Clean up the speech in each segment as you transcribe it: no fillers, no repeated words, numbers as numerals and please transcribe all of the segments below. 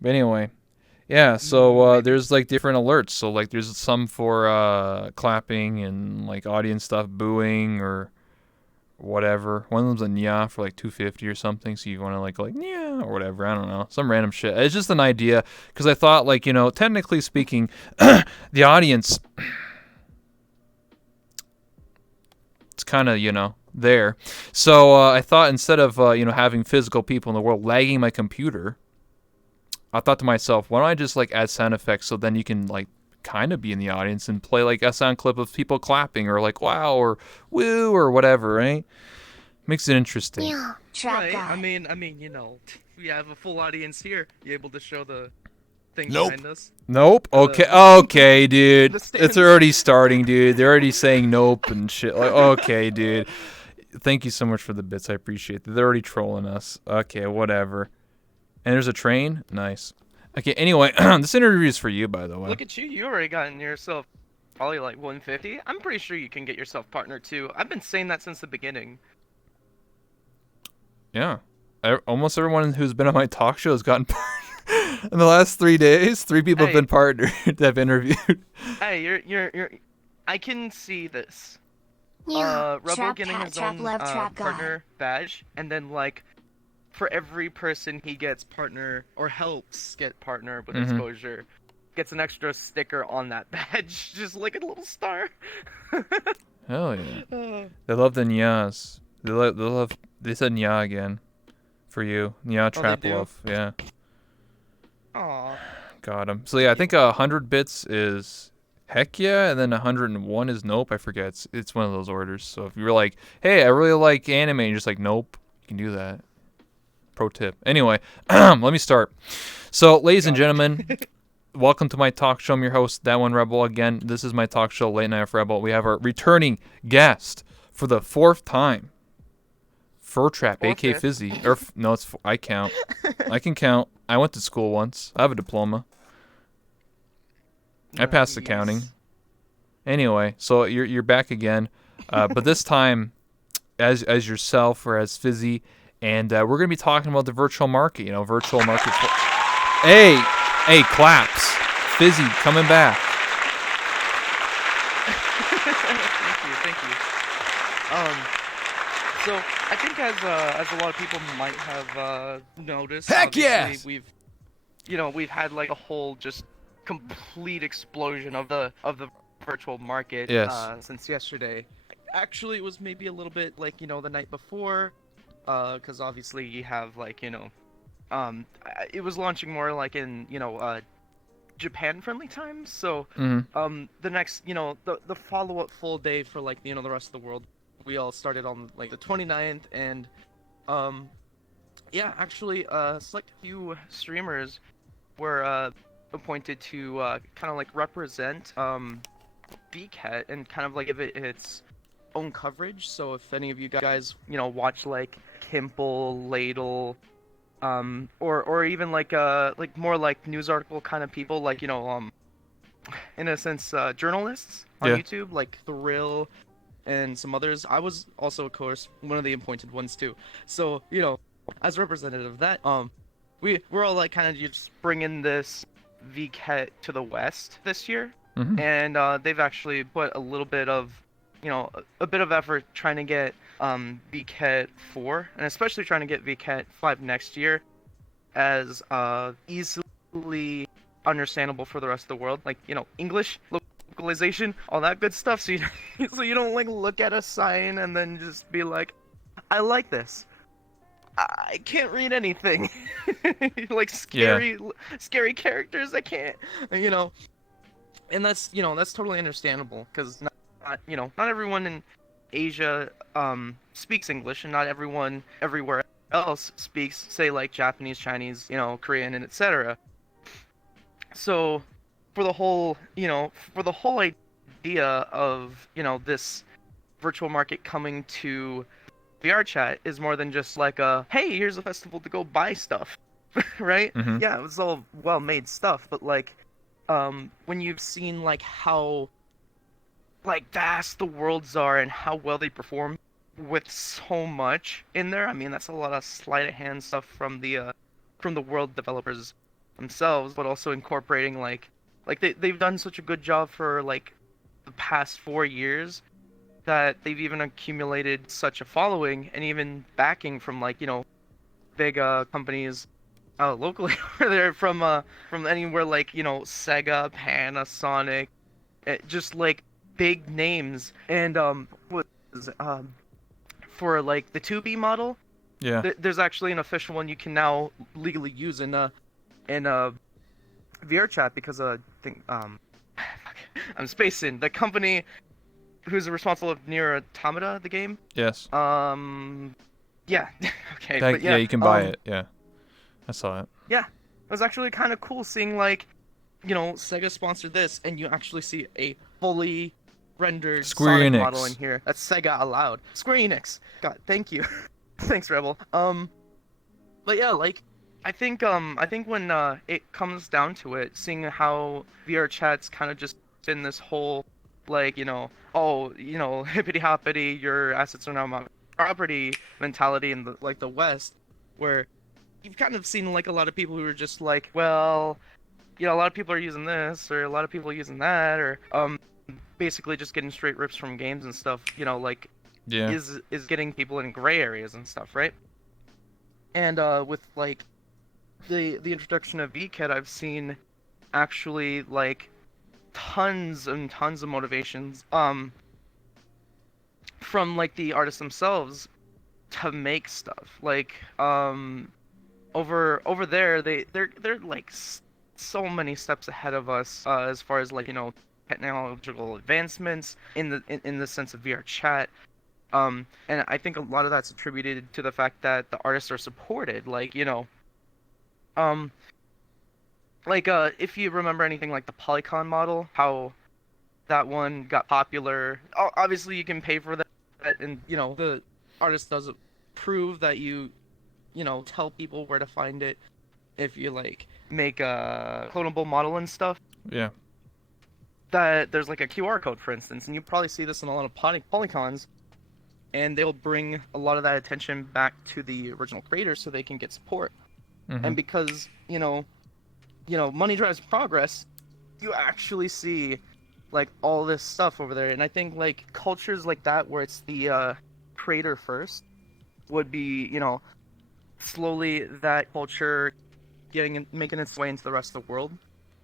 But anyway, yeah. So Maybe. there's like different alerts. So like there's some for clapping and like audience stuff, booing or whatever. One of them's a nya for like 250 or something. So you want to like go like nya or whatever. I don't know, some random shit. It's just an idea because I thought like technically speaking, the audience it's kind of there. So I thought instead of having physical people in the world lagging my computer, I thought to myself, why don't I just like add sound effects so then you can like kind of be in the audience and play like a sound clip of people clapping or like wow or woo or whatever, right? Makes it interesting. Yeah, trap Right. guy. We have a full audience here. You able to show the thing Nope. behind us? Nope. Okay. The Okay, dude. the It's stands. already starting, dude. They're already saying nope and shit. Like, okay, dude. Thank you so much for the bits. I appreciate it. They're already trolling us. Okay, whatever. And there's a train. Nice. Okay. Anyway, this interview is for you, by the way. Look at you. You already gotten yourself probably like 150. I'm pretty sure you can get yourself partner too. I've been saying that since the beginning. Yeah. Almost everyone who's been on my talk show has gotten in the last 3 days. 3 people have been Hey, partnered that I've interviewed. hey, you're. I can see this. Yeah, Rebel trap getting cat, his trap own left, trap guy. partner badge, and then like for every person he gets partner or helps get partner with Mm-hmm. exposure, gets an extra sticker on that badge, just like a little star. Hell yeah. Uh, They love the nyas. They love. They said nya again for you. Nya oh, they trap do? love. Yeah. Aw, Got him. So yeah, I think 100 bits is heck yeah, and then 101 is nope. I forget. It's one of those orders. So if you're like, hey, I really like anime, and you're just like, nope, you can do that. Pro tip. Anyway, let me start. So, ladies and got it. gentlemen, welcome to my talk show. I'm your host, That One Rebel. Again, this is my talk show, Late Night with Rebel. We have our returning guest for the fourth time, FurTrap, Or aka fifth. Fizzy. No, I count. I can count. I went to school once. I have a diploma. I passed accounting. Yes. Anyway, so you're back again, but this time as yourself or as Fizzy, and we're gonna be talking about the virtual market. Virtual market. Hey, hey, claps. Fizzy coming back. Thank you. So I think as a lot of people might have noticed, Heck obviously yes! we've had like a whole just complete explosion of the virtual market Yes. since yesterday. Actually, it was maybe a little bit like the night before, because obviously you have like it was launching more like in Japan friendly times. So Mm-hmm. the next the follow up full day for like the rest of the world, we all started on like the 29th, and um yeah, actually select few streamers were appointed to kind of like represent VCAT and kind of like give it its own coverage. So if any of you guys watch like Kimple, Ladle, or even like more like news article kind of people, like in a sense journalists on Yeah. YouTube like Thrill and some others. I was also, of course, one of the appointed ones too. So as representative of that, we're all like kind of just bringing this VCAT to the West this year, Mm-hmm. and they've actually put a little bit of a bit of effort trying to get VCAT 4, and especially trying to get VCAT 5 next year as easily understandable for the rest of the world, like English localization, all that good stuff. So so you don't like look at a sign and then just be like, I like this. I can't read anything. Like Yeah. scary characters. I can't, you know. And that's totally understandable because not everyone in Asia speaks English, and not everyone everywhere else speaks, say, like Japanese, Chinese, Korean, and etc. So for the whole idea of this virtual market coming to VR chat is more than just like a, hey, here's a festival to go buy stuff, right? Mm-hmm. Yeah, it was all well made stuff, but like when you've seen like how like vast the worlds are and how well they perform with so much in there, I mean that's a lot of sleight of hand stuff from the world developers themselves, but also incorporating like they've done such a good job for like the past 4 years that they've even accumulated such a following and even backing from like big companies locally where they're from anywhere like Sega, Panasonic, just like big names. And what is it? For like the 2B model, Yeah. there's actually an official one you can now legally use in VR chat because I think I'm spacing the company who's responsible of Nier Automata, the game. Yes. Yeah, okay, Yeah, but yeah, yeah, you can buy it. Yeah. I saw it. yeah, it was actually kind of cool seeing like, Sega sponsored this, and you actually see a fully rendered Square Sonic Enix. model in here. That's Sega allowed. Square Enix. God, thank you. Thanks, Rebel. But yeah, like, I think when it comes down to it, seeing how VR chat's kind of just been this whole, like, oh, hippity hoppity, your assets are now my property mentality in the West, where you've kind of seen like a lot of people who are just like, well, a lot of people are using this, or a lot of people are using that, or basically just getting straight rips from games and stuff, like Yeah. is getting people in gray areas and stuff, right? And with like the introduction of VCAT, I've seen actually like tons and tons of motivations from like the artists themselves to make stuff. Like over there they're like so many steps ahead of us as far as like technological advancements in the sense of VR chat. And I think a lot of that's attributed to the fact that the artists are supported. Like, um, like if you remember anything like the Polycon model, how that one got popular. Obviously, you can pay for that, and the artist doesn't prove that you tell people where to find it if you like make a clonable model and stuff. Yeah. That there's like a QR code, for instance, and you probably see this in a lot of polycons, and they'll bring a lot of that attention back to the original creators so they can get support. Mm-hmm. And because money drives progress, you actually see like all this stuff over there. And I think like cultures like that where it's the creator first would be slowly that culture making its way into the rest of the world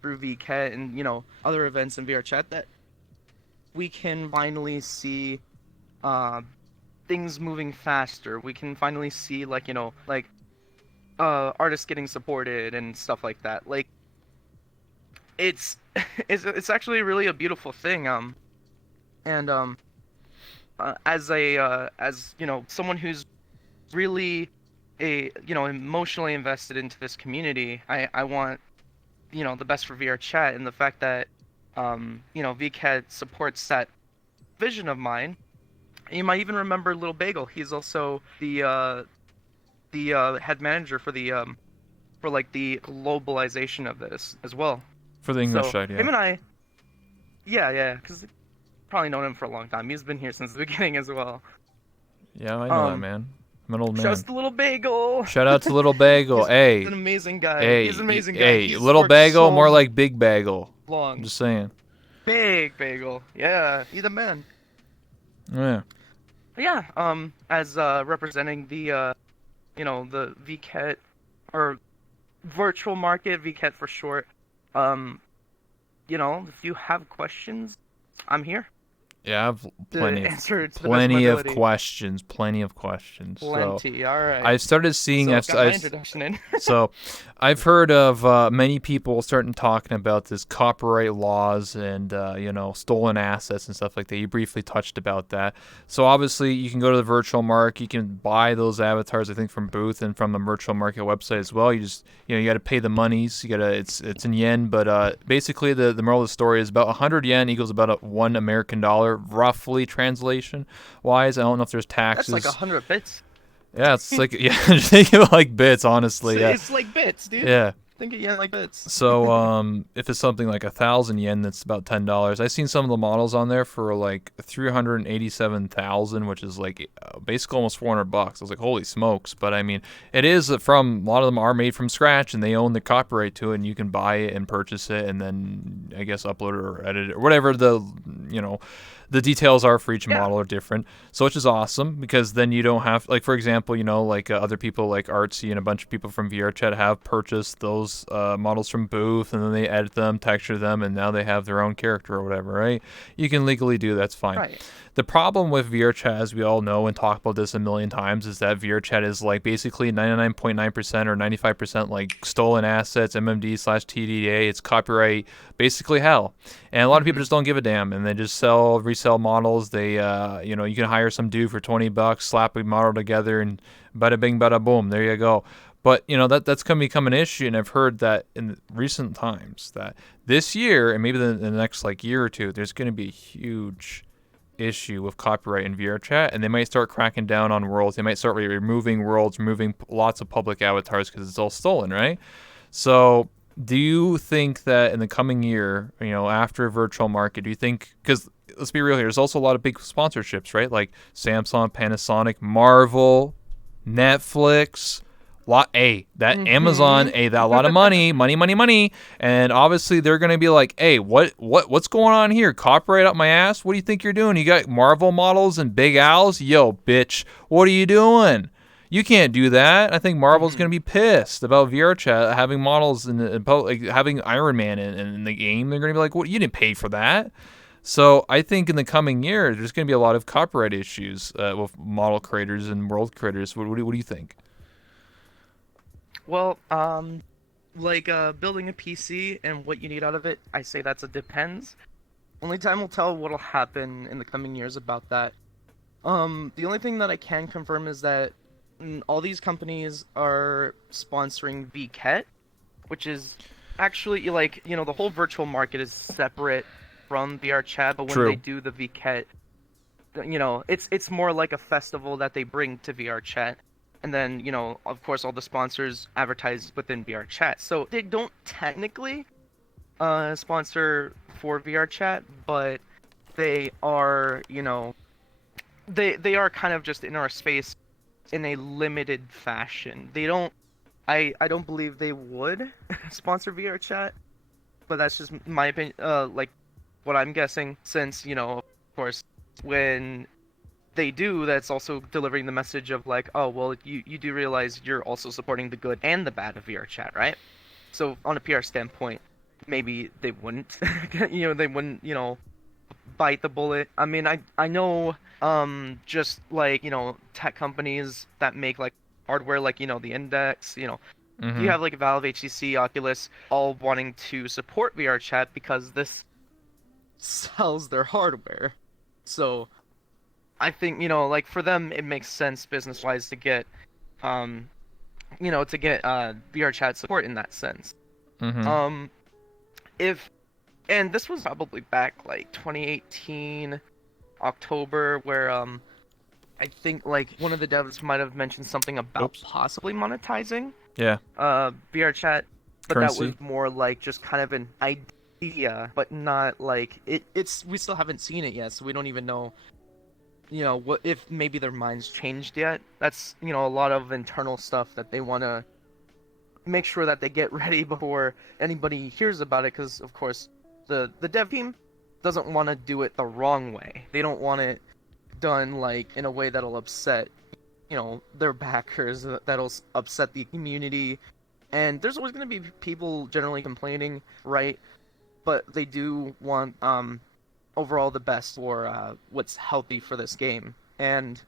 through VCAT and other events in VR chat, that we can finally see things moving faster. We can finally see like artists getting supported and stuff like that. Like it's it's actually really a beautiful thing. And as someone who's really emotionally invested into this community, I want the best for VR chat, and the fact that VCAT supports that vision of mine. You might even remember Little Bagel. He's also the head manager for for like the globalization of this as well. For the English So side, yeah. him and I, yeah, because probably known him for a long time. He's been here since the beginning as well. Yeah, I know that, man. I'm an old man. Shouts to Little Bagel. Shout out to Little Bagel. He's Hey. an amazing guy. Hey. He's an amazing guy. Hey, He's Little worked Bagel, so more like Big Bagel. long. I'm just saying. Big Bagel. Yeah, he's the man. Yeah. Yeah, as representing the the VCAT or virtual market, VCAT for short. If you have questions, I'm here Yeah, I have to plenty answer to the best of my plenty of ability. questions. Plenty of questions. Plenty. So All right. I've started seeing. So I've, got my I've, introduction in. So, I've heard of many people starting talking about this copyright laws and stolen assets and stuff like that. You briefly touched about that. So obviously, you can go to the virtual market. You can buy those avatars, I think, from Booth and from the virtual market website as well. You just you got to pay the monies. It's in yen, but basically the moral of the story is about 100 yen equals about $1 American dollar, roughly translation wise. I don't know if there's taxes. That's like 100 bits. Yeah, it's like just think of it like bits, honestly. Yeah. It's like bits, dude. Yeah. Think of yen like bits. So if it's something like 1,000 yen, that's about $10. I've seen some of the models on there for like 387,000, which is like basically almost $400. I was like, holy smokes! But I mean, it is from a lot of them are made from scratch, and they own the copyright to it, and you can buy it and purchase it, and then I guess upload it or edit it or whatever you know the details are for each Yeah. model are different. So which is awesome because then you don't have like for example, like other people like Artsy and a bunch of people from VRChat have purchased those models from Booth and then they edit them, texture them, and now they have their own character or whatever, right? You can legally do that's fine. Right. The problem with VRChat, as we all know and talk about this a million times, is that VRChat is like basically 99.9% or 95% like stolen assets, MMD/TDA. It's copyright, basically hell. And a lot of people just don't give a damn, and they just resell models. They, you can hire some dude for $20, slap a model together, and bada bing, bada boom, there you go. But that's going to become an issue, and I've heard that in recent times that this year and maybe the next like year or two, there's going to be a huge issue with copyright in VRChat, and they might start cracking down on worlds. They might start removing worlds, removing lots of public avatars because it's all stolen, right? So, do you think that in the coming year, after virtual market, do you think, because let's be real here, there's also a lot of big sponsorships, right? Like Samsung, Panasonic, Marvel, Netflix, Amazon, that a lot of money, and obviously they're gonna be like, hey, what's going on here? Copyright up my ass? What do you think you're doing? You got Marvel models and Big Owls? Yo, bitch, what are you doing? You can't do that. I think Marvel's gonna be pissed about VRChat having models and like, having Iron Man in the game. They're gonna be like, what? You didn't pay for that. So I think in the coming year, there's going to be a lot of copyright issues with model creators and world creators. What do you think? Well, like building a PC and what you need out of it, I say that's a depends. Only time will tell what'll happen in the coming years about that. The only thing that I can confirm is that all these companies are sponsoring VCAT, which is actually like, the whole virtual market is separate from VRChat, but when True. they do the VCAT, it's more like a festival that they bring to VRChat. And then, of course, all the sponsors advertise within VRChat. So they don't technically sponsor for VRChat, but they are, they are kind of just in our space in a limited fashion. They don't, I don't believe they would sponsor VRChat, but that's just my opinion, like what I'm guessing, since, of course, when they do, that's also delivering the message of like, oh, well, you do realize you're also supporting the good and the bad of VRChat, right? So on a PR standpoint, maybe they wouldn't, they wouldn't, bite the bullet. I mean, I know, just like, tech companies that make like hardware, like, the Index, you have like Valve, HTC, Oculus, all wanting to support VRChat because this sells their hardware. So I think, like for them, it makes sense business-wise to get, VRChat support in that sense. Mm-hmm. And this was probably back like 2018 October, where I think like one of the devs might have mentioned something about possibly monetizing Yeah. VRChat, but Currency. that was more like just kind of an idea, but not like it's we still haven't seen it yet, so we don't even know what if maybe their minds changed yet. That's a lot of internal stuff that they want to make sure that they get ready before anybody hears about it, because of course the dev team doesn't want to do it the wrong way. They don't want it done like in a way that'll upset their backers, that'll upset the community. And there's always going to be people generally complaining, right? But they do want overall the best for what's healthy for this game. And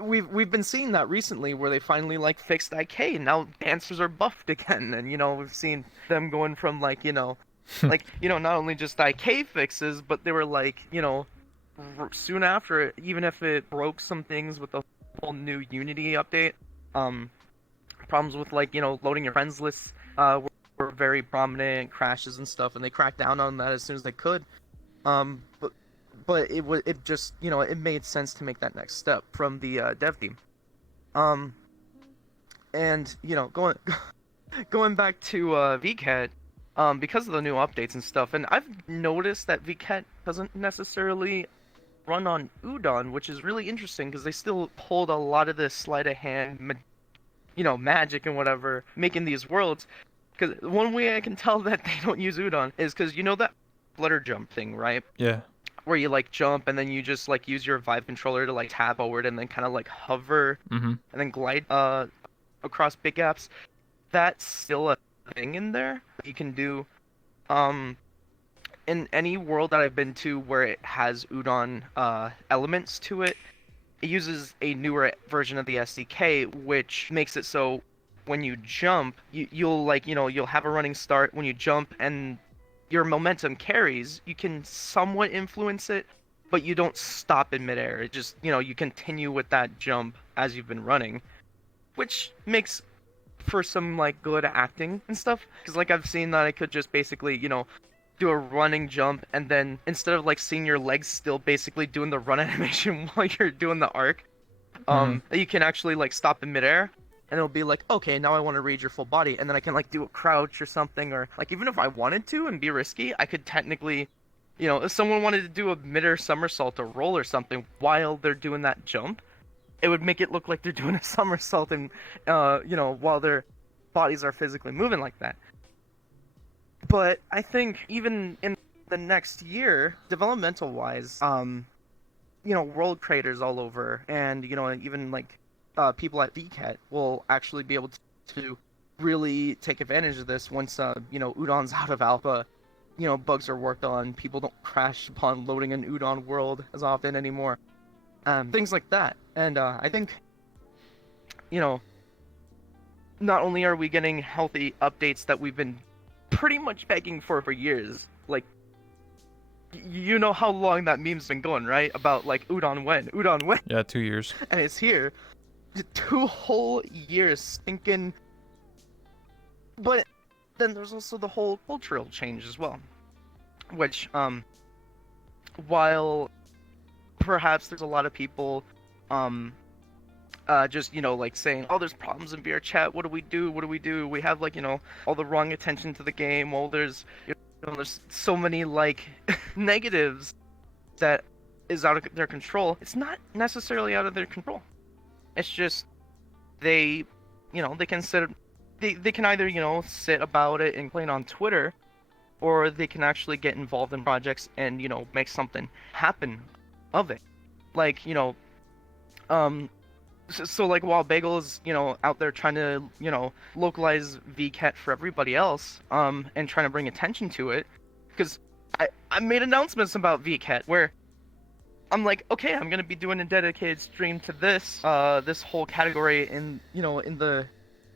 we've been seeing that recently, where they finally like fixed IK, and now dancers are buffed again. And we've seen them going from like not only just IK fixes, but they were like soon after, even if it broke some things with the whole new Unity update, problems with like loading your friends lists were very prominent, crashes and stuff, and they cracked down on that as soon as they could. But it just it made sense to make that next step from the dev team. And going going back to VCAT, because of the new updates and stuff, and I've noticed that VCAT doesn't necessarily run on Udon, which is really interesting because they still pulled a lot of this sleight of hand, magic and whatever, making these worlds. Because one way I can tell that they don't use Udon is because you know that flutter jump thing, right? Yeah. Where you like jump and then you just like use your Vive controller to like tap forward and then kind of like hover Mm-hmm. and then glide across big gaps. That's still a thing in there that you can do. Um, in any world that I've been to where it has Udon elements to it, it uses a newer version of the SDK, which makes it so when you jump, you'll like you'll have a running start when you jump, and your momentum carries. You can somewhat influence it, but you don't stop in midair. It just you continue with that jump as you've been running, which makes for some like good acting and stuff. Because like I've seen that I could just basically do a running jump, and then instead of like seeing your legs still basically doing the run animation while you're doing the arc, Mm-hmm. you can actually like stop in midair, and it'll be like, okay, now I want to read your full body, and then I can like do a crouch or something, or like even if I wanted to and be risky, I could technically, if someone wanted to do a midair somersault or roll or something while they're doing that jump, it would make it look like they're doing a somersault, and while their bodies are physically moving like that. But I think even in the next year, developmental wise, world creators all over, and even like people at VCAT will actually be able to really take advantage of this once Udon's out of alpha. Bugs are worked on. People don't crash upon loading an Udon world as often anymore. Things like that, and I think not only are we getting healthy updates that we've been pretty much begging for years, like you know how long that meme's been going, right? About like Udon when, Yeah, 2 years. and it's here. 2 whole years stinking. But then there's also the whole cultural change as well, which while perhaps there's a lot of people just like saying, oh, there's problems in VR chat, what do we do, we have like all the wrong attention to the game, well there's there's so many like negatives that is out of their control. It's not necessarily out of their control. It's just they they can they can either sit about it and complain on Twitter, or they can actually get involved in projects and make something happen of it. Like so like while Bagel is out there trying to localize VCAT for everybody else and trying to bring attention to it, because I made announcements about VCAT where I'm like, okay, I'm gonna be doing a dedicated stream to this this whole category in in the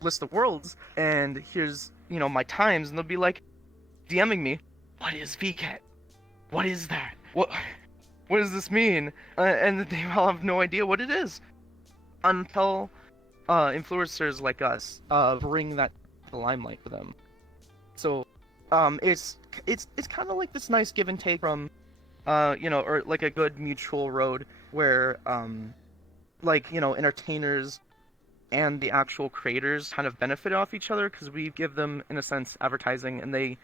list of worlds, and here's my times, and they'll be like DMing me, what is VCAT? What is that? What does this mean? And they all have no idea what it is until influencers like us bring that to the limelight for them. So it's kind of like this nice give and take from or like a good mutual road where like entertainers and the actual creators kind of benefit off each other, because we give them in a sense advertising, and they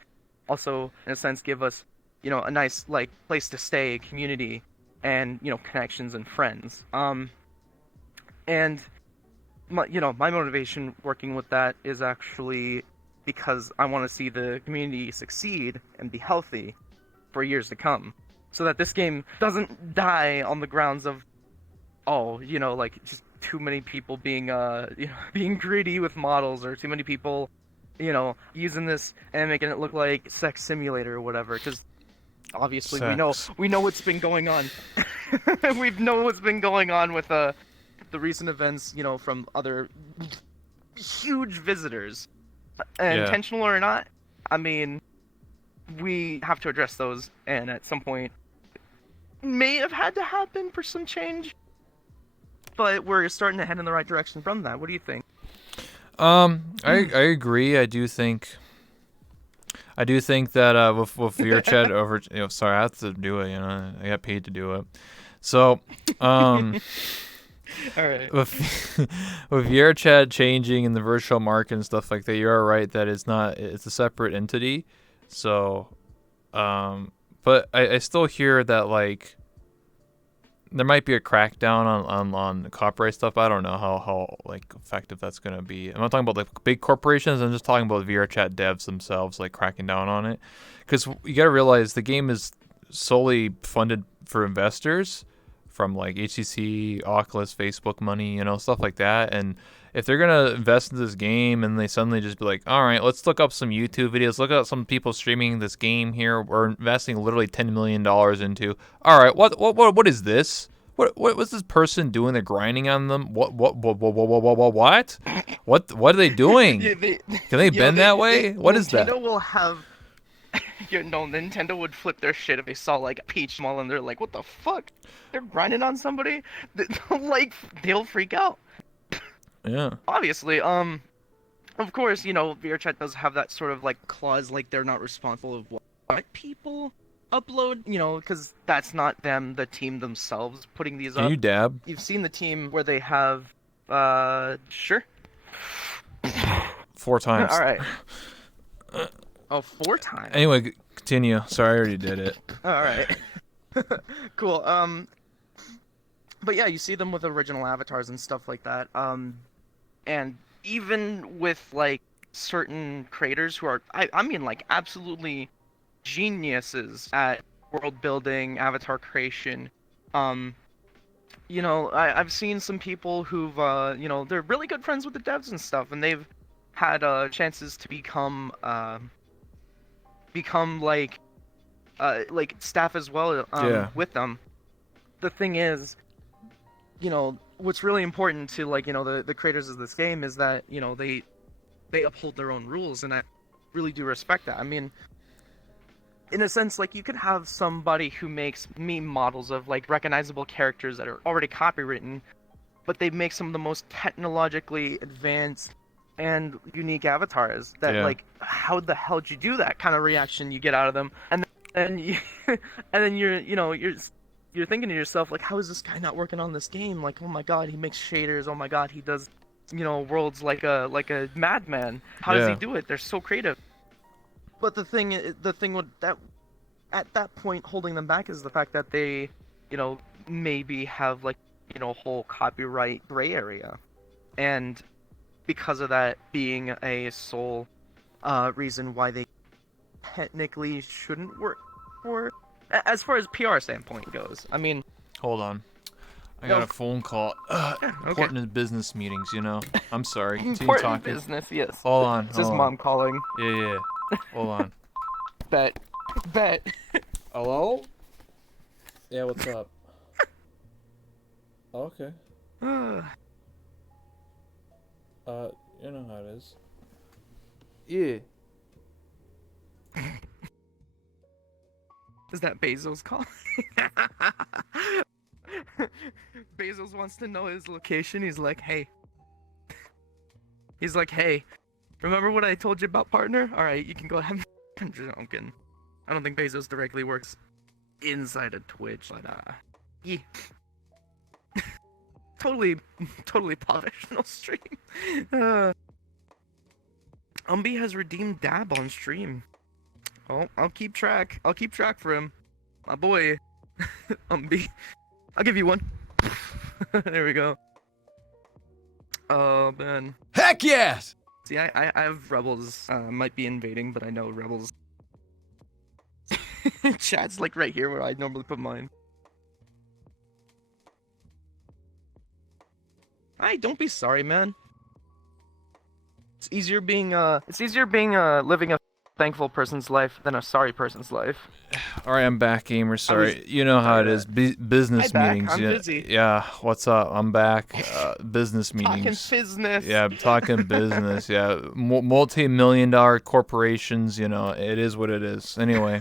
also in a sense give us a nice like place to stay, community, and connections and friends. And my motivation working with that is actually because I want to see the community succeed and be healthy for years to come, so that this game doesn't die on the grounds of like just too many people being being greedy with models, or too many people using this and making it look like sex simulator or whatever, because obviously Sex. we know what's been going on. We know what's been going on with the recent events, from other huge visitors, intentional or not. I mean, we have to address those, and at some point may have had to happen for some change, but we're starting to head in the right direction from that. What do you think? I agree. I do think that with VRChat over, sorry, I have to do it. I got paid to do it. So, All right. with with VRChat changing in the virtual market and stuff like that, you are right that it's a separate entity. So, but I still hear that like there might be a crackdown on copyright stuff. I don't know how like effective that's gonna be. I'm not talking about like big corporations. I'm just talking about VRChat devs themselves like cracking down on it, because you gotta realize the game is solely funded for investors from like HTC, Oculus, Facebook money, stuff like that. And if they're gonna invest in this game and they suddenly just be like, all right, let's look up some YouTube videos, look up some people streaming this game here, we're investing literally $10 million into. All right, what is this? What was this person doing? They're grinding on them. What are they doing? Yeah, Can they bend that way? What is that? Nintendo will have. Nintendo would flip their shit if they saw like a Peach Mall and they're like, "What the fuck? They're grinding on somebody?" Like they'll freak out. Yeah. Obviously, of course, VRChat does have that sort of like clause, like they're not responsible of what people upload, because that's not them, the team themselves putting these Can up. you dab? You've seen the team where they have, sure. 4 times. All right. Oh, 4 times. Anyway, continue. Sorry, I already did it. All right. Cool. But yeah, you see them with original avatars and stuff like that. And even with like certain creators who are, I mean, like absolutely geniuses at world building, avatar creation. I've seen some people who've, they're really good friends with the devs and stuff, and they've had chances to become like staff as well Yeah. with them. The thing is, what's really important to like the creators of this game is that they uphold their own rules, and I really do respect that. I mean, in a sense, like you could have somebody who makes meme models of like recognizable characters that are already copywritten, but they make some of the most technologically advanced and unique avatars that like, how the hell did you do that kind of reaction you get out of them, and then you and then you're thinking to yourself like, how is this guy not working on this game? Like, oh my god, he makes shaders, oh my god, he does worlds like a madman. How does he do it? They're so creative. But the thing with that, at that point holding them back is the fact that they maybe have like a whole copyright gray area, and because of that being a sole reason why they technically shouldn't work for, as far as PR standpoint goes. I mean, Hold on. I got a phone call. Important business meetings, I'm sorry. Continue important talking. business, yes. Hold on. It's his mom calling. Yeah. Hold on. Bet. Hello? Yeah, what's up? Okay. You know how it is. Yeah. Is that Bezos calling? Bezos wants to know his location. He's like, hey. Remember what I told you about partner? Alright, you can go ahead. I'm joking. I don't think Bezos directly works inside of Twitch, but yeah. totally professional stream. Umbi has redeemed Dab on stream. Oh, I'll keep track for him. My boy, Umbi. I'll give you one. There we go. Oh, man. Heck yes! See, I have rebels. Might be invading, but I know rebels. Chat's like right here where I normally put mine. Hey, don't be sorry, man. It's easier being living a thankful person's life than a sorry person's life. All right, I'm back, gamer. Sorry. You know how it is. Business meetings. I'm busy. Yeah, what's up? I'm back. Business meetings. Talking business. Yeah, I'm talking business. Yeah, multi-million-dollar corporations. It is what it is. Anyway.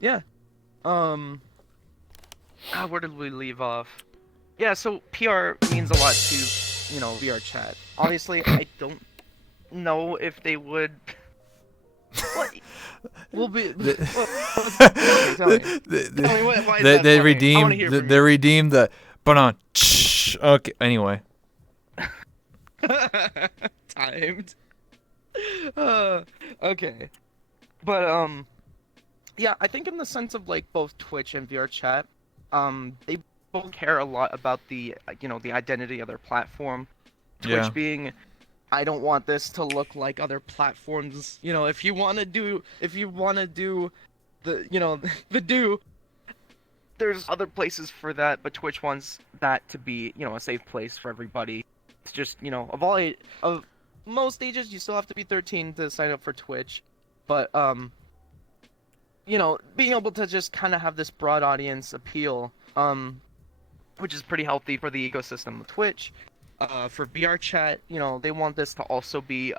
Yeah. Where did we leave off? Yeah, so PR means a lot to, VRChat. Obviously, I don't know if they would What? We'll be. The- Tell me. Tell me. Tell me why is that they funny? I want to redeemed hear from they you. redeemed the but on. Okay. Anyway. Timed. Okay. But yeah, I think in the sense of like both Twitch and VR chat, they both care a lot about the the identity of their platform. Yeah. Twitch being, I don't want this to look like other platforms. If you want to do the the do, there's other places for that, but Twitch wants that to be a safe place for everybody. It's just of most ages, you still have to be 13 to sign up for Twitch, but being able to just kind of have this broad audience appeal, which is pretty healthy for the ecosystem of Twitch. For VR chat, they want this to also be,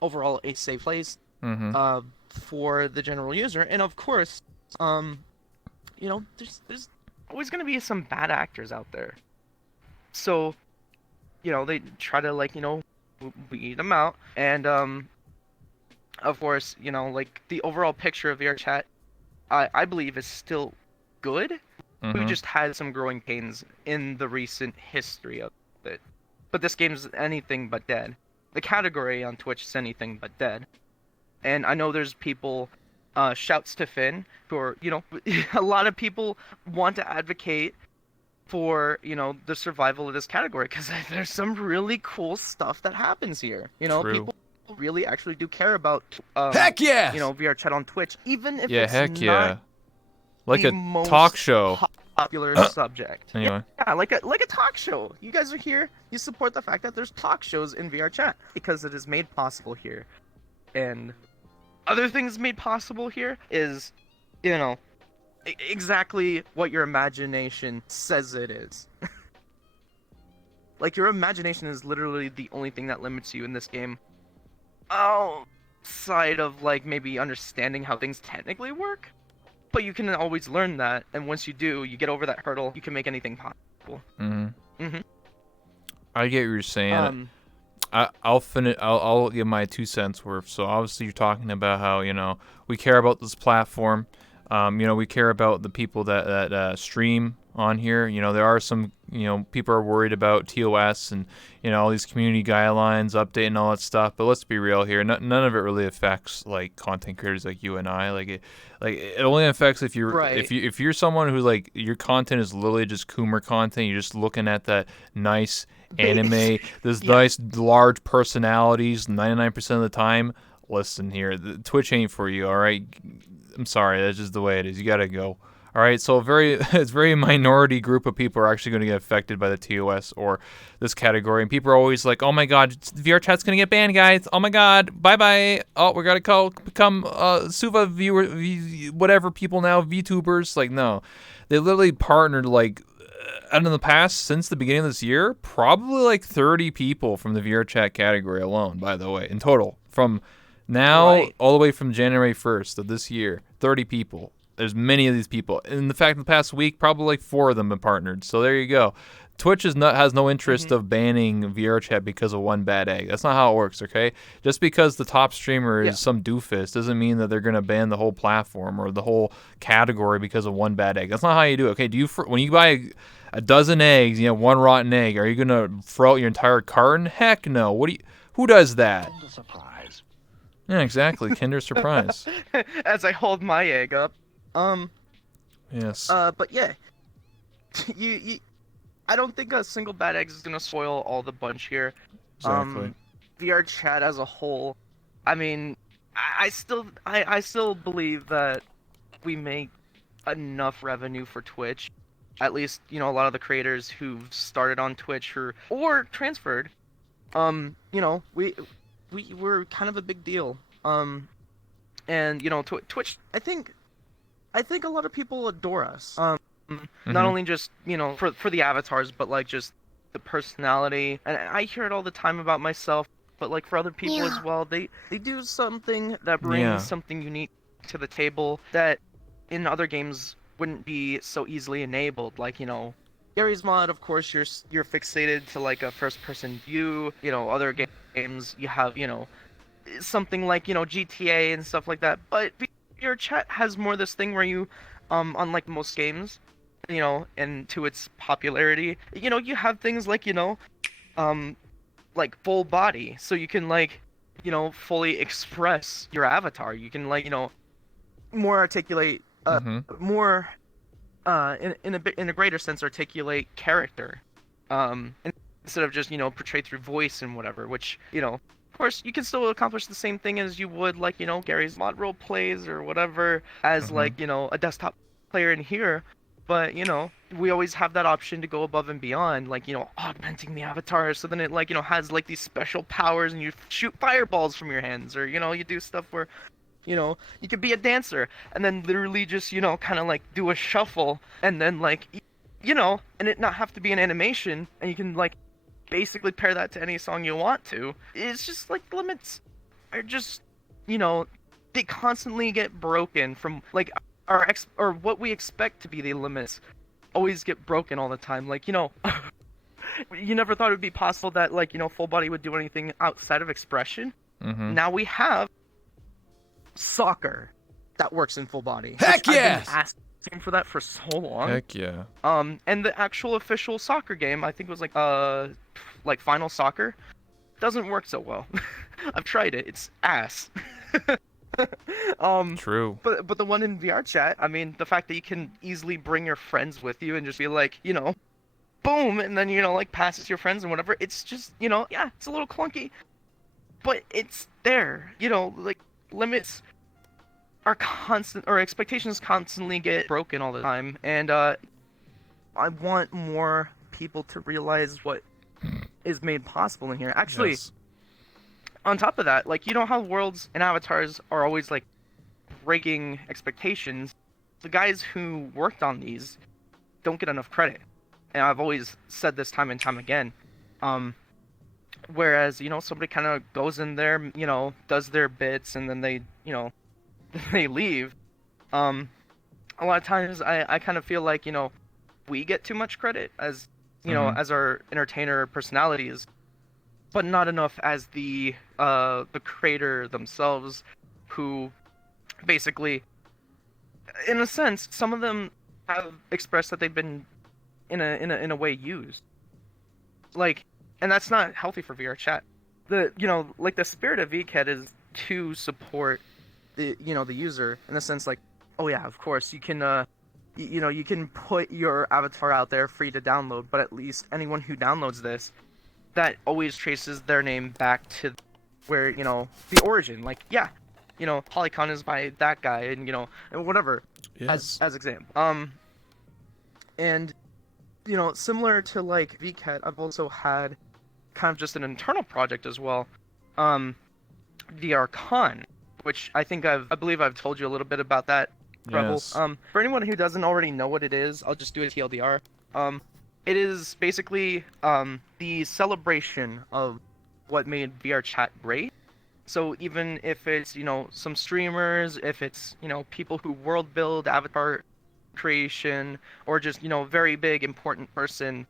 overall a safe place, Mm-hmm. for the general user. And of course, there's always gonna be some bad actors out there. So, they try to weed them out. And of course, like the overall picture of VR chat, I believe is still good. We've Mm-hmm. just had some growing pains in the recent history of it. But this game's anything but dead. The category on Twitch is anything but dead. And I know there's people, shouts to Finn, who are, a lot of people want to advocate for, the survival of this category, because there's some really cool stuff that happens here. True. People really actually do care about, Heck yeah. VR chat on Twitch, even if Yeah. it's Heck not yeah. Like the a most talk show. popular subject. Anyway. Yeah, like a talk show. You guys are here. You support the fact that there's talk shows in VR chat because it is made possible here. And other things made possible here is, exactly what your imagination says it is. Like, your imagination is literally the only thing that limits you in this game. Outside of, like, maybe understanding how things technically work. But you can always learn that, and once you do, you get over that hurdle, you can make anything possible. Mm-hmm. Mm-hmm. I get what you're saying. I'll finish. I'll give my 2 cents worth. So obviously you're talking about how we care about this platform. We care about the people that stream on here. There are some people are worried about TOS and all these community guidelines updating all that stuff. But let's be real here. None of it really affects like content creators like you and I. It only affects if you're Right. if you're someone who like your content is literally just Coomer content. You're just looking at that nice anime, this Yeah. nice large personalities 99% of the time. Listen here, the Twitch ain't for you. All right, I'm sorry, that's just the way it is. You gotta go. All right, so it's very minority group of people are actually going to get affected by the TOS or this category, and people are always like, "Oh my God, VR chat's going to get banned, guys! Oh my God, bye bye! Oh, we got to become Suva viewer, whatever people now, VTubers." Like, no, they literally partnered like. And in the past, since the beginning of this year, probably like 30 people from the VR chat category alone, by the way, in total. From now Right. all the way from January 1st of this year, 30 people. There's many of these people. And the fact in the past week, probably like 4 of them have partnered. So there you go. Twitch has no interest Mm-hmm. of banning VR chat because of one bad egg. That's not how it works, okay? Just because the top streamer is Yeah. some doofus doesn't mean that they're going to ban the whole platform or the whole category because of one bad egg. That's not how you do it, okay? When you buy a dozen eggs, one rotten egg, are you going to throw out your entire carton? Heck no. Who does that? Surprise. Yeah, exactly. Kinder Surprise. As I hold my egg up. Yes. But yeah. you I don't think a single bad egg is gonna spoil all the bunch here. Exactly. VR chat as a whole, I mean, I still believe that we make enough revenue for Twitch. At least, a lot of the creators who've started on Twitch or transferred, we're kind of a big deal. And Twitch, I think a lot of people adore us. Not only just for the avatars, but like just the personality. And I hear it all the time about myself, but like for other people Yeah. as well. They do something that brings Yeah. something unique to the table that in other games wouldn't be so easily enabled. Like Gary's mod, of course, you're fixated to like a first-person view. Other games you have something like, GTA and stuff like that. But VR chat has more this thing where you, unlike most games, and to its popularity, you have things like, um, like full body, so you can like, fully express your avatar. You can like, more articulate, Mm-hmm. more, in a greater sense, articulate character, instead of just portrayed through voice and whatever. Which of course, you can still accomplish the same thing as you would like Gary's mod role plays or whatever as Mm-hmm. like a desktop player in here. But we always have that option to go above and beyond, like augmenting the avatar, so then it like has like these special powers, and you shoot fireballs from your hands, or you do stuff where you could be a dancer and then literally just kind of like do a shuffle, and then like and it not have to be an animation, and you can like basically pair that to any song you want to. It's just like the limits are just you know they constantly get broken from like or what we expect to be the limits always get broken all the time. Like you never thought it would be possible that like full body would do anything outside of expression. Mm-hmm. Now we have soccer that works in full body. Heck which yes! I've been asking for that for so long. Heck yeah. And the actual official soccer game, I think it was like Final Soccer, doesn't work so well. I've tried it. It's ass. True. But the one in VR chat, I mean, the fact that you can easily bring your friends with you and just be like, boom, and then like passes your friends and whatever. It's just, yeah, it's a little clunky, but it's there. Like limits are constant, or expectations constantly get broken all the time, and I want more people to realize what is made possible in here. Actually, Yes. on top of that, like how worlds and avatars are always like breaking expectations. The guys who worked on these don't get enough credit, and I've always said this time and time again. Whereas somebody kind of goes in there, does their bits, and then they they leave. A lot of times I kind of feel like we get too much credit as Mhm. as our entertainer personalities, but not enough as the creator themselves, who basically, in a sense, some of them have expressed that they've been in a way used, like, and that's not healthy for VR chat. The like the spirit of VCAT is to support the the user, in the sense like, oh yeah, of course you can you can put your avatar out there free to download, but at least anyone who downloads this, that always traces their name back to where the origin. Like, yeah, Polycon is by that guy, and and whatever, Yes. as example. And similar to like VCAT, I've also had kind of just an internal project as well, VRCon, which I believe I've told you a little bit about that, Rebel. Yes. For anyone who doesn't already know what it is, I'll just do a TLDR. It is basically the celebration of what made VR chat great. So even if it's some streamers, if it's people who world build, avatar creation, or just very big important person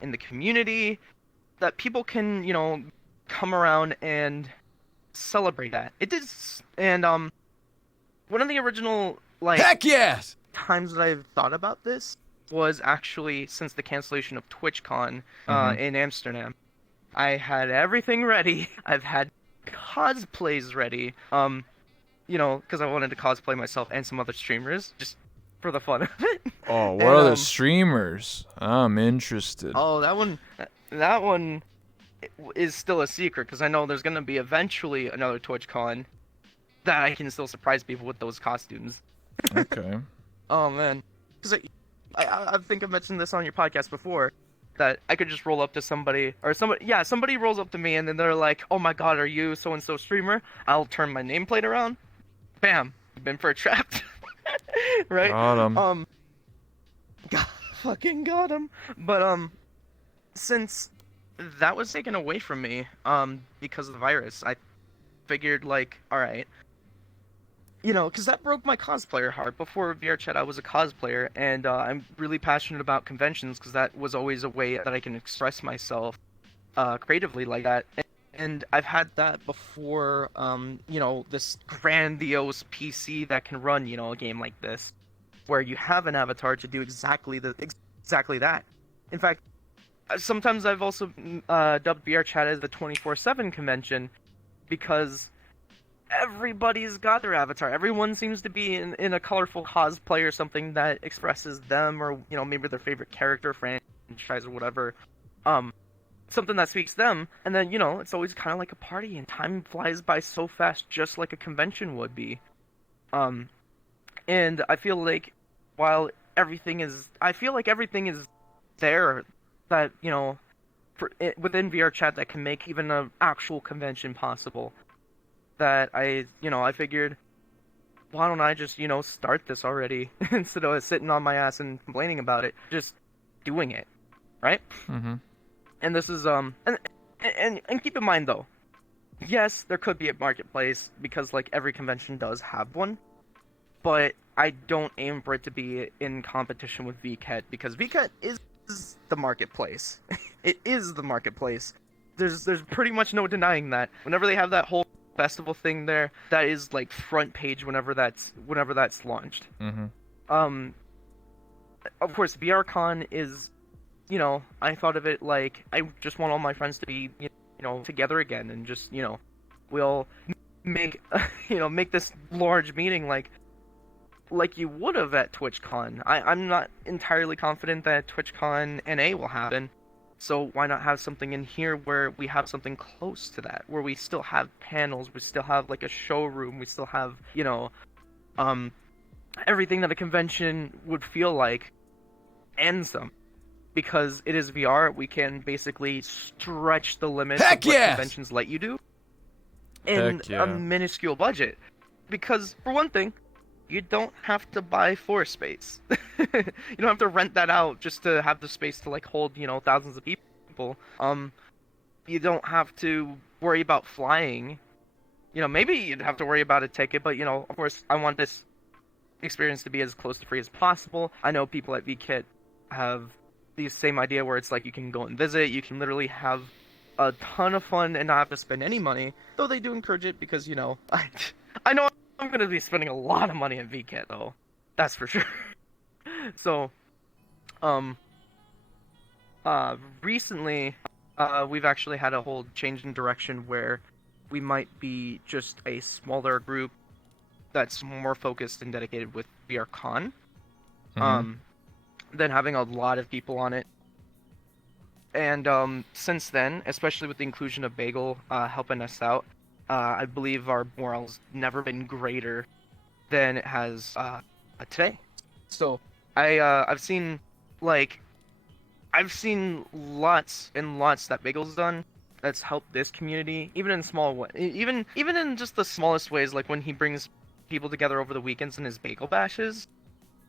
in the community, that people can come around and celebrate that. It is, and one of the original like Heck yes! times that I've thought about this was actually since the cancellation of TwitchCon Mhm. in Amsterdam. I had everything ready. I've had cosplays ready. Because I wanted to cosplay myself and some other streamers, just for the fun of it. Oh, what And, other streamers? I'm interested. Oh, that one is still a secret, because I know there's gonna be eventually another TwitchCon that I can still surprise people with those costumes. Okay. Oh man, because I think I mentioned this on your podcast before, that I could just roll up to somebody, or somebody rolls up to me, and then they're like, "Oh my God, are you so and so streamer?" I'll turn my nameplate around, bam, been FurTrap, right? Got 'em. Fucking got him. But since that was taken away from me, because of the virus, I figured like, all right. Because that broke my cosplayer heart. Before VRChat, I was a cosplayer, and I'm really passionate about conventions, because that was always a way that I can express myself creatively like that. And I've had that before, this grandiose PC that can run, a game like this, where you have an avatar to do exactly that. In fact, sometimes I've also dubbed VR chat as the 24/7 convention because everybody's got their avatar. Everyone seems to be in a colorful cosplay or something that expresses them, or maybe their favorite character, franchise, or whatever. Um, Something that speaks them, and then it's always kind of like a party, and time flies by so fast, just like a convention would be. Um, and I feel like while I feel like everything is there that within VR chat that can make even an actual convention possible. That I figured, why don't I just start this already instead of sitting on my ass and complaining about it, just doing it, right? Mm-hmm. And this is and keep in mind though, yes, there could be a marketplace because like every convention does have one, but I don't aim for it to be in competition with VCAT because VCAT is the marketplace. It is the marketplace. There's pretty much no denying that. Whenever they have that whole festival thing there, that is like front page whenever that's launched. Mm-hmm. Um, of course, VRCon is, I thought of it like I just want all my friends to be, together again and just, we'll make, make this large meeting like you would have at TwitchCon. I'm not entirely confident that TwitchCon NA will happen. So why not have something in here where we have something close to that, where we still have panels, we still have like a showroom, we still have, everything that a convention would feel like, and some. Because it is VR, we can basically stretch the limits of what conventions let you do in a minuscule budget. Because, for one thing, you don't have to buy floor space. You don't have to rent that out just to have the space to like hold, thousands of people. You don't have to worry about flying. Maybe you'd have to worry about a ticket, but of course, I want this experience to be as close to free as possible. I know people at VKit have the same idea where it's like you can go and visit, you can literally have a ton of fun and not have to spend any money. Though they do encourage it because, I know I'm gonna be spending a lot of money at VCAT though. That's for sure. So, recently, we've actually had a whole change in direction where we might be just a smaller group that's more focused and dedicated with VRCon. Mm-hmm. Than having a lot of people on it. And since then, especially with the inclusion of Bagel helping us out, I believe our morale's never been greater than it has today. So I've seen lots and lots that Bagel's done that's helped this community, even in small way, even in just the smallest ways, like when he brings people together over the weekends in his Bagel bashes.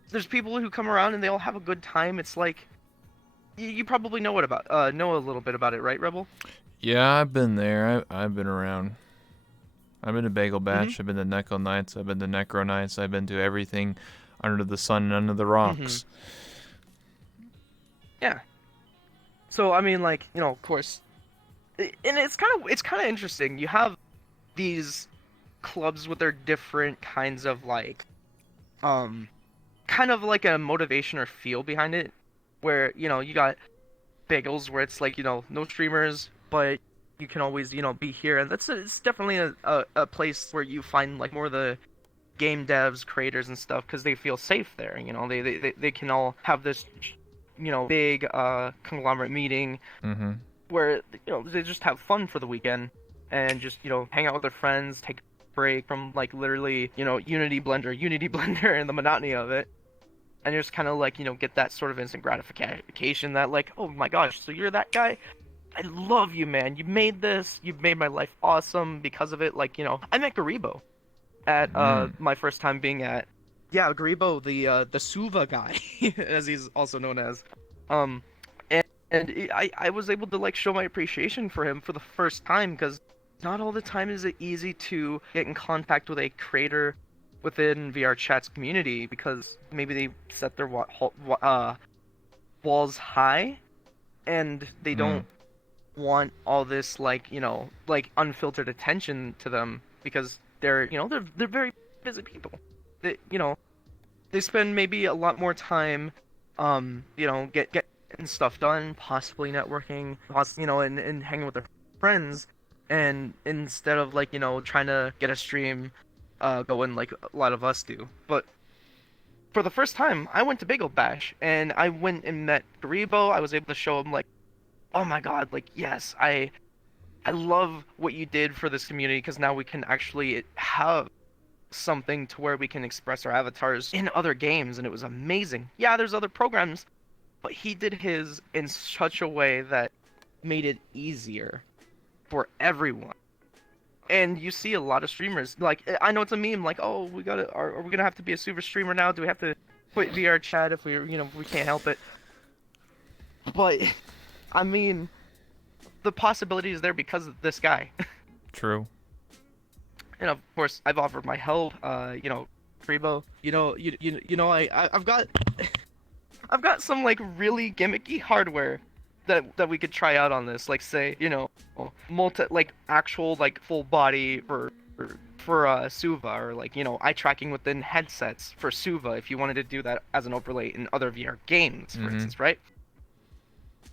There's people who come around and they all have a good time. It's like you probably know know a little bit about it, right, Rebel? Yeah, I've been there. I've been around. I've been to Bagel Batch. Mm-hmm. I've been to Necro Nights. I've been to Necro Nights. I've been to everything under the sun and under the rocks. Yeah. So I mean, of course, and it's kind of interesting. You have these clubs with their different kinds of kind of like a motivation or feel behind it, where you got Bagels where it's like no streamers, but you can always be here, and it's definitely a place where you find like more of the game devs, creators, and stuff because they feel safe there. They can all have this big conglomerate meeting Mm-hmm. where they just have fun for the weekend and just hang out with their friends, take a break from like literally Unity Blender and the monotony of it. And you're just kind of like, get that sort of instant gratification that like, oh my gosh, so you're that guy? I love you, man. You made this. You've made my life awesome because of it. Like, I met Garibo at my first time being at, yeah, Garibo, the Suva guy, as he's also known as. I was able to like show my appreciation for him for the first time because not all the time is it easy to get in contact with a creator within VR chat's community because maybe they set their walls high and they don't want all this like like unfiltered attention to them because they're they're very busy people. They they spend maybe a lot more time getting stuff done, possibly networking, and hanging with their friends, and instead of like trying to get a stream going like a lot of us do. But for the first time, I went to Bagel Bash and I went and met Garibo. I was able to show him like, oh my God, like yes, I love what you did for this community because now we can actually have something to where we can express our avatars in other games, and it was amazing. Yeah, there's other programs, but he did his in such a way that made it easier for everyone. And you see a lot of streamers like I know it's a meme like, oh, are we gonna have to be a super streamer now? Do we have to quit VR chat if we if we can't help it? But I mean, the possibility is there because of this guy. True. And of course, I've offered my help. Kribo. I've got I've got some like really gimmicky hardware that we could try out on this. Like say, like actual like full body for Suva, or like eye tracking within headsets for Suva if you wanted to do that as an overlay in other VR games, for instance, right?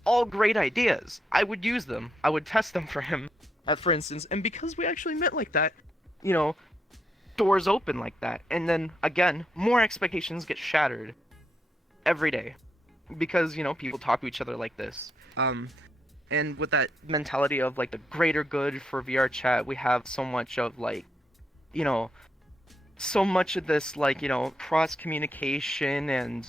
All great ideas. I would use them. I would test them for him, for instance. And because we actually met like that, doors open like that. And then again, more expectations get shattered every day because, people talk to each other like this. And with that mentality of like the greater good for VR chat, we have so much of like, so much of this like, cross communication and,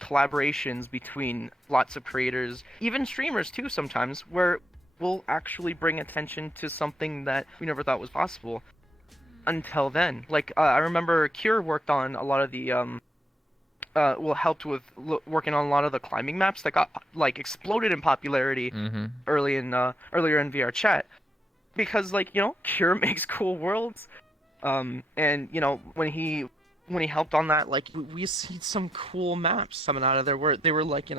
collaborations between lots of creators, even streamers too sometimes, where we'll actually bring attention to something that we never thought was possible until then. Like I remember Cure worked on a lot of the helped with working on a lot of the climbing maps that got like exploded in popularity earlier in VR chat because like Cure makes cool worlds, and when he helped on that, like we see some cool maps coming out of there where they were like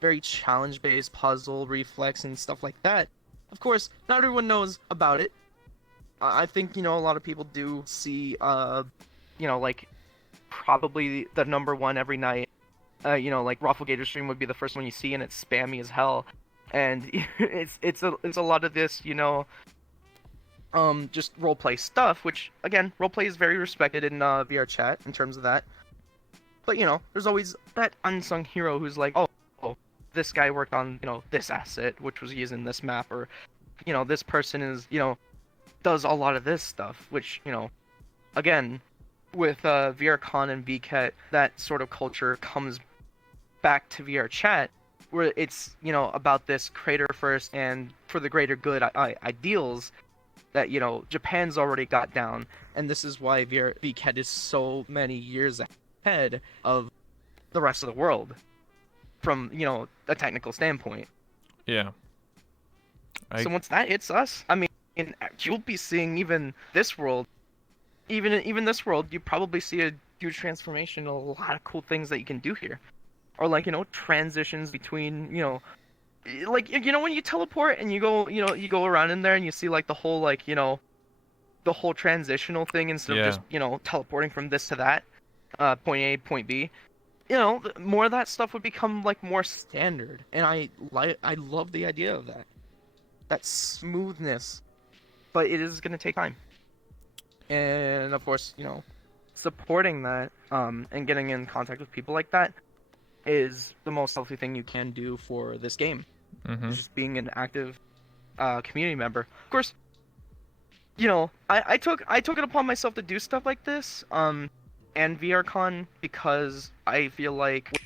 very challenge based puzzle reflex and stuff like that. Of course, not everyone knows about it. I think a lot of people do see like probably the number one every night. Like Raffle Gator stream would be the first one you see, and it's spammy as hell. And it's a lot of this just roleplay stuff, which again, roleplay is very respected in VR chat in terms of that. But there's always that unsung hero who's like, oh, this guy worked on this asset, which was used in this map, or this person is does a lot of this stuff, which again, with VRCon and VCAT, that sort of culture comes back to VR chat, where it's about this creator first and for the greater good ideals that Japan's already got down, and this is why VCAT is so many years ahead of the rest of the world from a technical standpoint. Yeah. So once that hits us, I mean, you'll be seeing even this world, even this world, you probably see a huge transformation, a lot of cool things that you can do here, or like transitions between like when you teleport and you go around in there and you see like the whole like the whole transitional thing instead of just teleporting from this to that, point A, point B. More of that stuff would become like more standard, and I love the idea of that smoothness, but it is gonna take time. And of course, supporting that and getting in contact with people like that is the most healthy thing you can do for this game. Just being an active community member. Of course, I took it upon myself to do stuff like this and VRCon because I feel like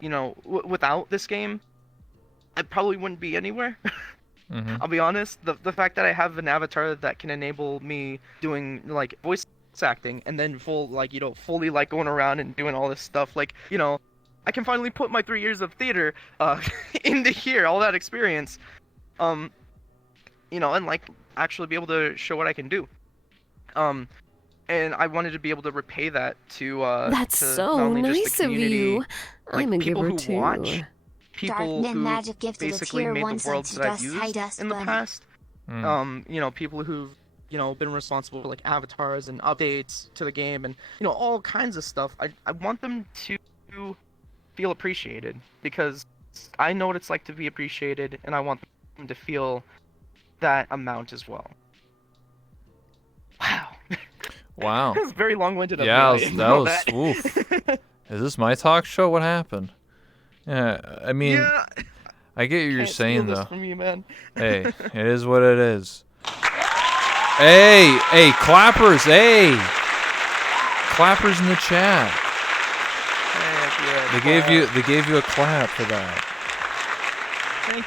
without this game, I probably wouldn't be anywhere. I'll be honest, the fact that I have an avatar that can enable me doing like voice acting and then fully like going around and doing all this stuff, like I can finally put my 3 years of theater into here, all that experience, and like actually be able to show what I can do. And I wanted to be able to repay that to That's to so not only just nice the of community, you. like I'm a people giver who too. watch, people Dark who Magic gifted a basically tier made 1 the sub worlds to that I've Dust. Hi, used Dust in the Bunny. past. Mm. People who've, been responsible for like avatars and updates to the game and, all kinds of stuff. I want them to feel appreciated because I know what it's like to be appreciated and I want them to feel that amount as well. Wow. Wow. That was very long-winded of me. Yeah, I didn't that know was. that. Oof. Is this my talk show? What happened? Yeah, I mean, Yeah, I get what you're can't steal saying this though. from you, man. Hey, it is what it is. Hey, hey, clappers, hey, clappers in the chat. Heck They yeah, gave you a clap for that. Thank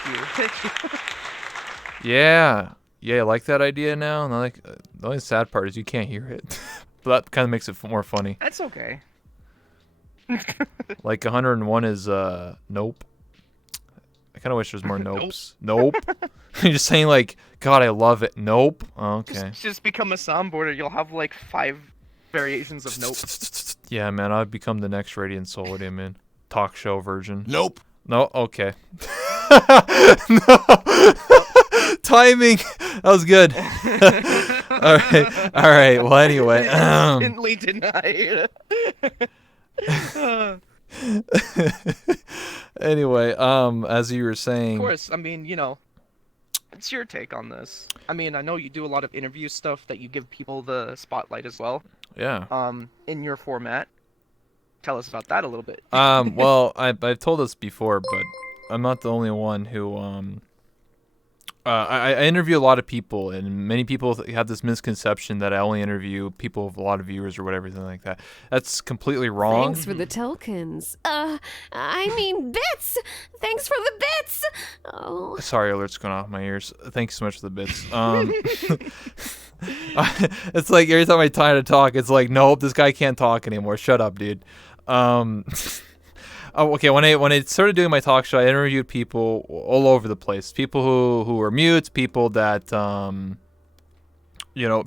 you. Yeah, yeah, I like that idea now. And I like the only sad part is you can't hear it, but that kind of makes it more funny. That's okay. Like 101 is nope. I kind of wish there was more Nope. nopes. Nope. You're just saying like, God, I love it. Nope. Okay. Just become a soundboarder. You'll have like 5 variations of nope. Yeah, man, I'd become the next Radiant Soldier, man. Talk show version. Nope. No, okay. No. Timing. That was good. All right. All right. Well, anyway. Instantly denied. Anyway, as you were saying. Of course, I mean, it's your take on this. I mean, I know you do a lot of interview stuff that you give people the spotlight as well. Yeah. In your format. Tell us about that a little bit. Well, I've told this before, but I'm not the only one who I interview a lot of people, and many people have this misconception that I only interview people with a lot of viewers or whatever, something like that. That's completely wrong. Thanks for the tokens. I mean bits. Thanks for the bits. Oh. Sorry, alerts going off my ears. Thanks so much for the bits. It's like every time I try to talk, it's like, nope, this guy can't talk anymore. Shut up, dude. Oh, okay. When I started doing my talk show, I interviewed people all over the place. People who were mutes, people that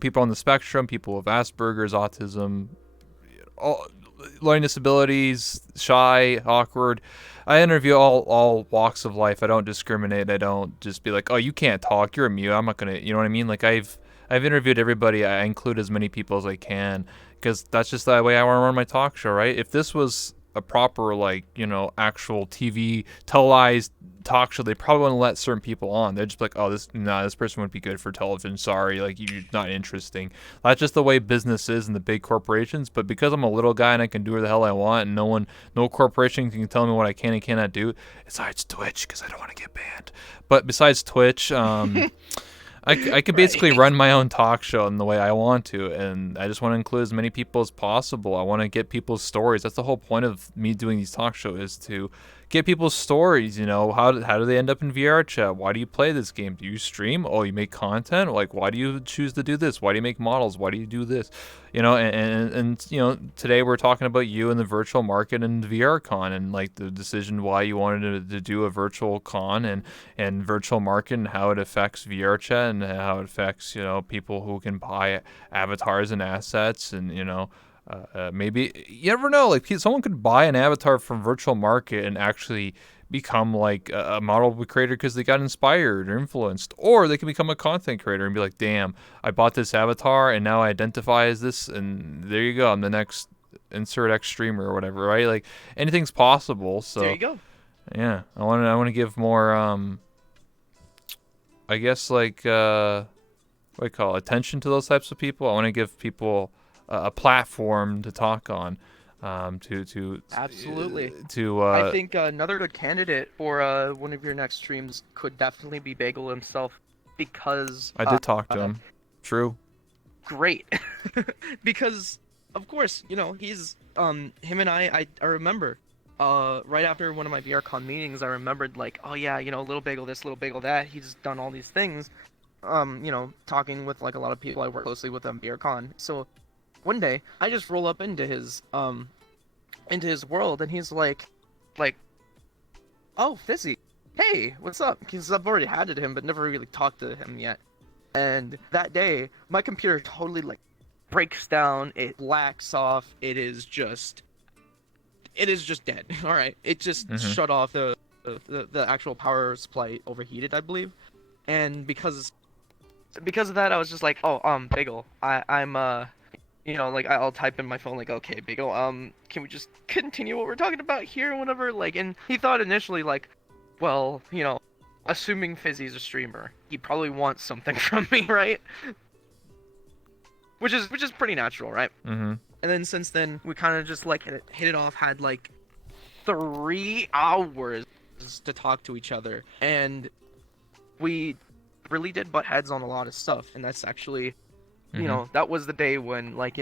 people on the spectrum, people with Asperger's, autism, all learning disabilities, shy, awkward. I interview all walks of life. I don't discriminate. I don't just be like, oh, you can't talk, you're a mute. I'm not gonna, you know what I mean? Like I've interviewed everybody. I include as many people as I can because that's just the way I want to run my talk show, right? If this was a proper actual TV televised talk show, they probably wouldn't let certain people on. They'd just be like, oh, this person wouldn't be good for television. Sorry, like you're not interesting. That's just the way business is in the big corporations. But because I'm a little guy and I can do what the hell I want, and no corporation can tell me what I can and cannot do, besides Twitch, because I don't want to get banned. But besides Twitch, I could basically run my own talk show in the way I want to, and I just want to include as many people as possible. I want to get people's stories. That's the whole point of me doing these talk shows, is to get people's stories. How do they end up in VR chat? Why do you play this game? Do you stream? Oh, you make content? Like, why do you choose to do this? Why do you make models? Why do you do this? And today we're talking about you and the virtual market and VR con, and like the decision why you wanted to do a virtual con and virtual market, and how it affects VR chat, and how it affects people who can buy avatars and assets, and maybe you never know, like someone could buy an avatar from virtual market and actually become like a model creator because they got inspired or influenced, or they can become a content creator and be like, damn, I bought this avatar and now I identify as this, and there you go, I'm the next insert X streamer or whatever, right? Like anything's possible. So there you go. Yeah, I want to give more I guess like what do you call it? Attention to those types of people. I want to give people a platform to talk on. Absolutely. I I think another good candidate for one of your next streams could definitely be Bagel himself, because I did talk to him. True. Great. Because of course, he's him and I remember right after one of my VRCon meetings, I remembered like, oh yeah, little Bagel this, little Bagel that, he's done all these things. Talking with like a lot of people I work closely with on VRCon. So one day I just roll up into his world, and he's like, oh, Fizzy, hey, what's up? Because I've already had it to him, but never really talked to him yet. And that day, my computer totally like breaks down. It lacks off. It is just dead. All right, it just shut off the the actual power supply overheated, I believe, and because of that, I was just like, oh, Bagel, I'm like I'll type in my phone like, okay, Bagel, can we just continue what we're talking about here or whatever? Like, and he thought initially like, well, assuming Fizzy's a streamer, he probably wants something from me, right? Which is pretty natural, right? Mm-hmm. And then since then, we kind of just like hit it off, had like 3 hours to talk to each other, and we really did butt heads on a lot of stuff. And that's actually, that was the day when like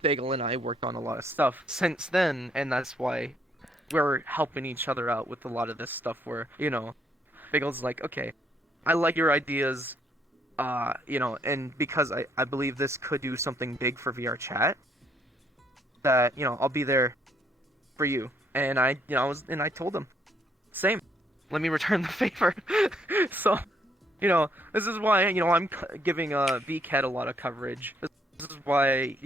Bagel and I worked on a lot of stuff since then, and that's why we're helping each other out with a lot of this stuff. Where Bagel's like, okay, I like your ideas, and because I believe this could do something big for VR chat, that I'll be there for you. And I told him, same, let me return the favor. So this is why I'm giving VCAT a lot of coverage. This is why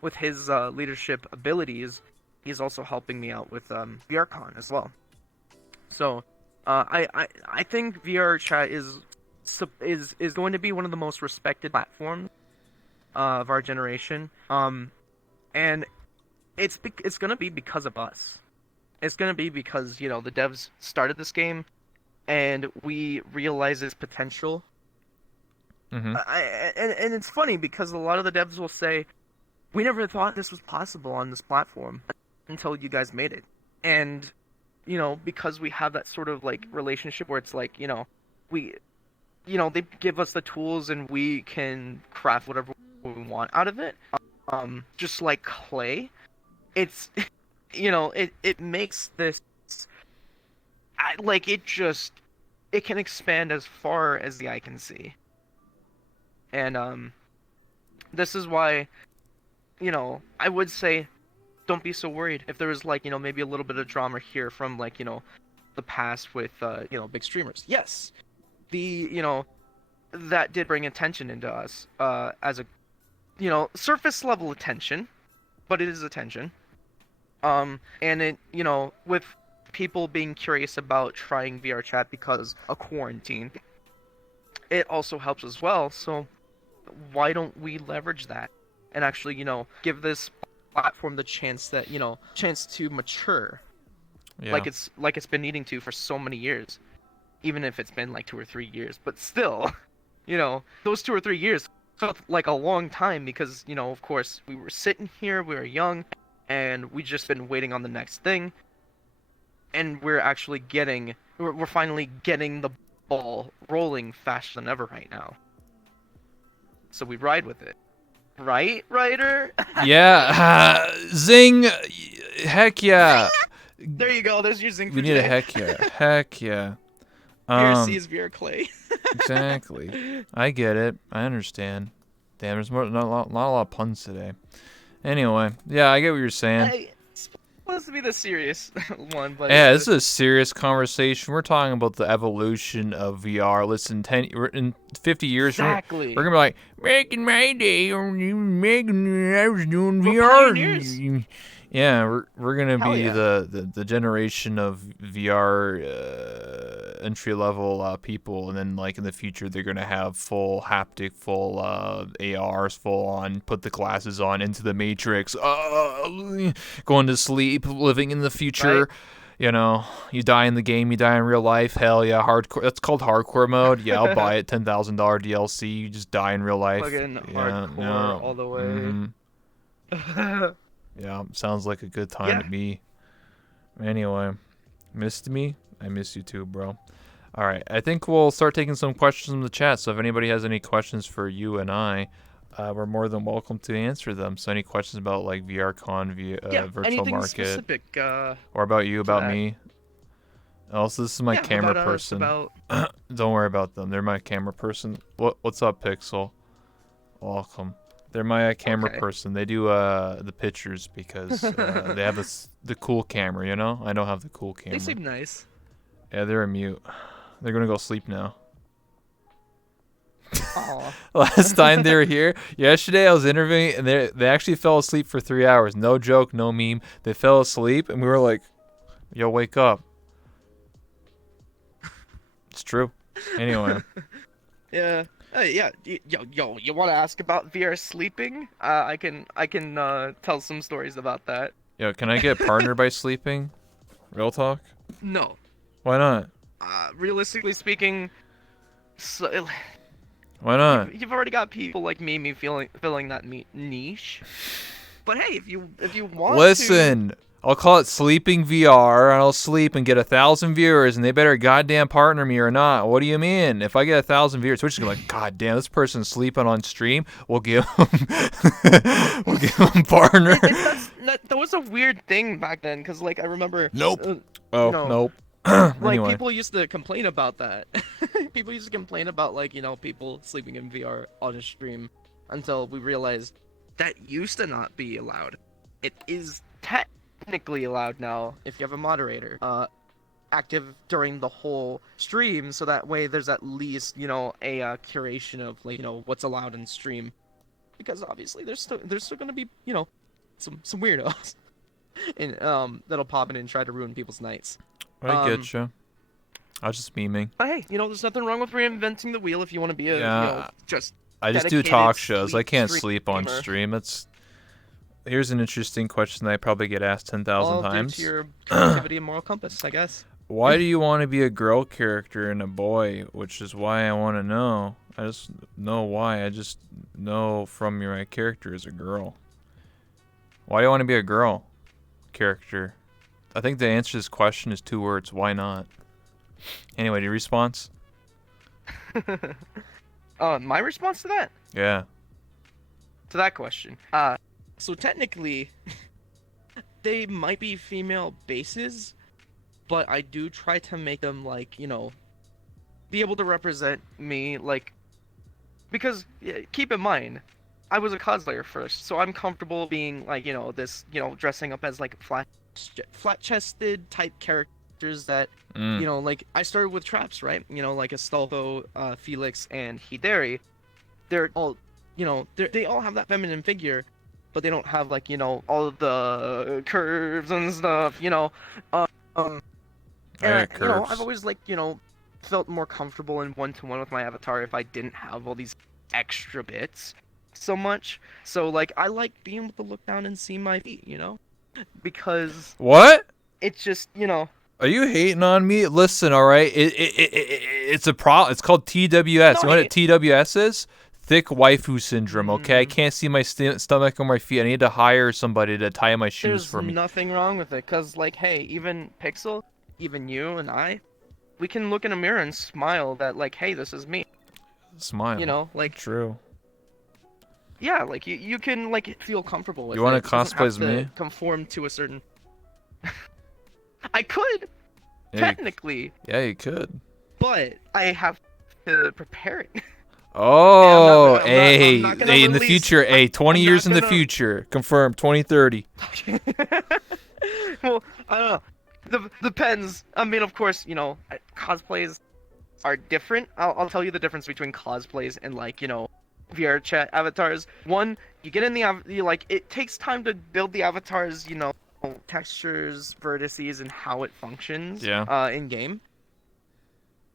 with his leadership abilities, he's also helping me out with VRCon as well. So I think VR chat is going to be one of the most respected platforms of our generation. And it's going to be because of us. It's going to be because the devs started this game, and we realize its potential. Mm-hmm. And it's funny because a lot of the devs will say, we never thought this was possible on this platform until you guys made it. And because we have that sort of like relationship where it's like we they give us the tools and we can craft whatever we want out of it, just like clay. It's it makes this it can expand as far as the eye can see. And this is why I would say don't be so worried if there was like maybe a little bit of drama here from like the past with big streamers. Yes, that did bring attention into us as a surface level attention, but it is attention. And it with people being curious about trying VR chat because of quarantine, it also helps as well. So why don't we leverage that and actually give this platform the chance to mature, like it's been needing to for so many years, even if it's been like 2 or 3 years, but still those 2 or 3 years felt like a long time because of course we were sitting here, we were young, and we just been waiting on the next thing, and we're finally getting the ball rolling faster than ever right now. So we ride with it, right, Ryder? Yeah. Zing. Heck yeah. There you go. There's your zing. We need a heck yeah. Heck yeah. VRC is VR clay. Exactly. I get it. I understand. Damn, there's not a lot of puns today. Anyway, yeah, I get what you're saying. Hey, it's supposed to be the serious one, but Yeah, this is a serious conversation. We're talking about the evolution of VR. Listen, in 50 years, exactly. we're gonna be like, back in my day, I was doing We're VR. pioneers. Yeah, we're gonna Hell be yeah. the generation of VR entry level people, and then like in the future they're gonna have full haptic, full ARs, full on, put the glasses on, into the Matrix, going to sleep, living in the future. Right. You die in the game, you die in real life. Hell yeah, hardcore. That's called hardcore mode. Yeah, I'll buy it. $10,000 DLC. You just die in real life. Fucking Yeah, hardcore all the way. Mhm. Yeah, sounds like a good time to me. Anyway, missed me? I miss you too, bro. All right, I think we'll start taking some questions from the chat. So if anybody has any questions for you and I, we're more than welcome to answer them. So any questions about like VRCon, Virtual anything Market, specific, or about you, about that. me. Also, this is my camera about us, person. about Don't worry about them. They're my camera person. What's up, Pixel? Welcome. They're my camera person. They do the pictures because they have the cool camera, I don't have the cool camera. They seem nice. Yeah, they're a mute. They're gonna go sleep now. Aw. Last time they were here, yesterday I was interviewing, and they actually fell asleep for 3 hours. No joke, no meme. They fell asleep, and we were like, "Yo, wake up!" It's true. Anyway. Yeah. Yeah. Yo, you want to ask about VR sleeping? I can tell some stories about that. Yo, can I get partnered by sleeping? Real talk? No. Why not? Realistically speaking, so, Why not? you've already got people like me filling that niche. But hey, if you want Listen, I'll call it sleeping VR, and I'll sleep and get 1,000 viewers, and they better goddamn partner me or not. What do you mean? If I get 1,000 viewers, Twitch is gonna be like, God damn, this person's sleeping on stream. We'll give him, we'll give him partner. that was a weird thing back then, cause like I remember. Nope. You Oh know, nope. like Anyway. people used to complain about that. People used to complain about like people sleeping in VR on a stream, until we realized that used to not be allowed. It is technically allowed now if you have a moderator active during the whole stream, so that way there's at least a curation of like what's allowed in stream, because obviously there's still gonna be some weirdos and that'll pop in and try to ruin people's nights. I get you. I was just memeing. But hey, there's nothing wrong with reinventing the wheel if you want to be a Yeah. just I just do dedicated talk shows. I sleep can't sleep on streamer. stream. Here's an interesting question that I probably get asked 10,000 all times. due to your creativity and moral compass, I guess. Why do you want to be a girl character and a boy? Which is why I want to know. I just know why. I just know from my character as a girl. Why do you want to be a girl character? I think the answer to this question is 2 words. Why not? Anyway, your response? My response to that? Yeah. To that question. So technically, they might be female bases, but I do try to make them like, be able to represent me, like, because keep in mind, I was a cosplayer first, so I'm comfortable being like, this, dressing up as like flat-chested type characters that, like I started with traps, right? Like Astolfo, Felix, and Hideri. They're all, they all have that feminine figure, but they don't have like, all of the curves and stuff, and curves. I've always like, felt more comfortable in one-to-one with my avatar if I didn't have all these extra bits so much. So like I like being able to look down and see my feet, because What? it's just, Are you hating on me? Listen, all right. It's a problem. It's called TWS. You know what TWS is? Thick waifu syndrome. Okay, I can't see my stomach or my feet. I need to hire somebody to tie my shoes for me. There's nothing wrong with it, cause like, hey, even Pixel, even you and I, we can look in a mirror and smile that like, hey, this is me. Smile. Like True. Yeah, like you can like feel comfortable with it. You want It to doesn't cosplay have as to me? Conform to a certain. I could, Yeah, technically, yeah, you could. but I have to prepare it. Oh, I'm not gonna in the release- future, 20 I'm years in not the gonna- future, confirmed, 2030. Well, I don't know. Depends. I mean, of course, cosplays are different. I'll tell you the difference between cosplays and like, VR chat avatars. One, you get in the it takes time to build the avatars, textures, vertices, and how it functions. Yeah. In game.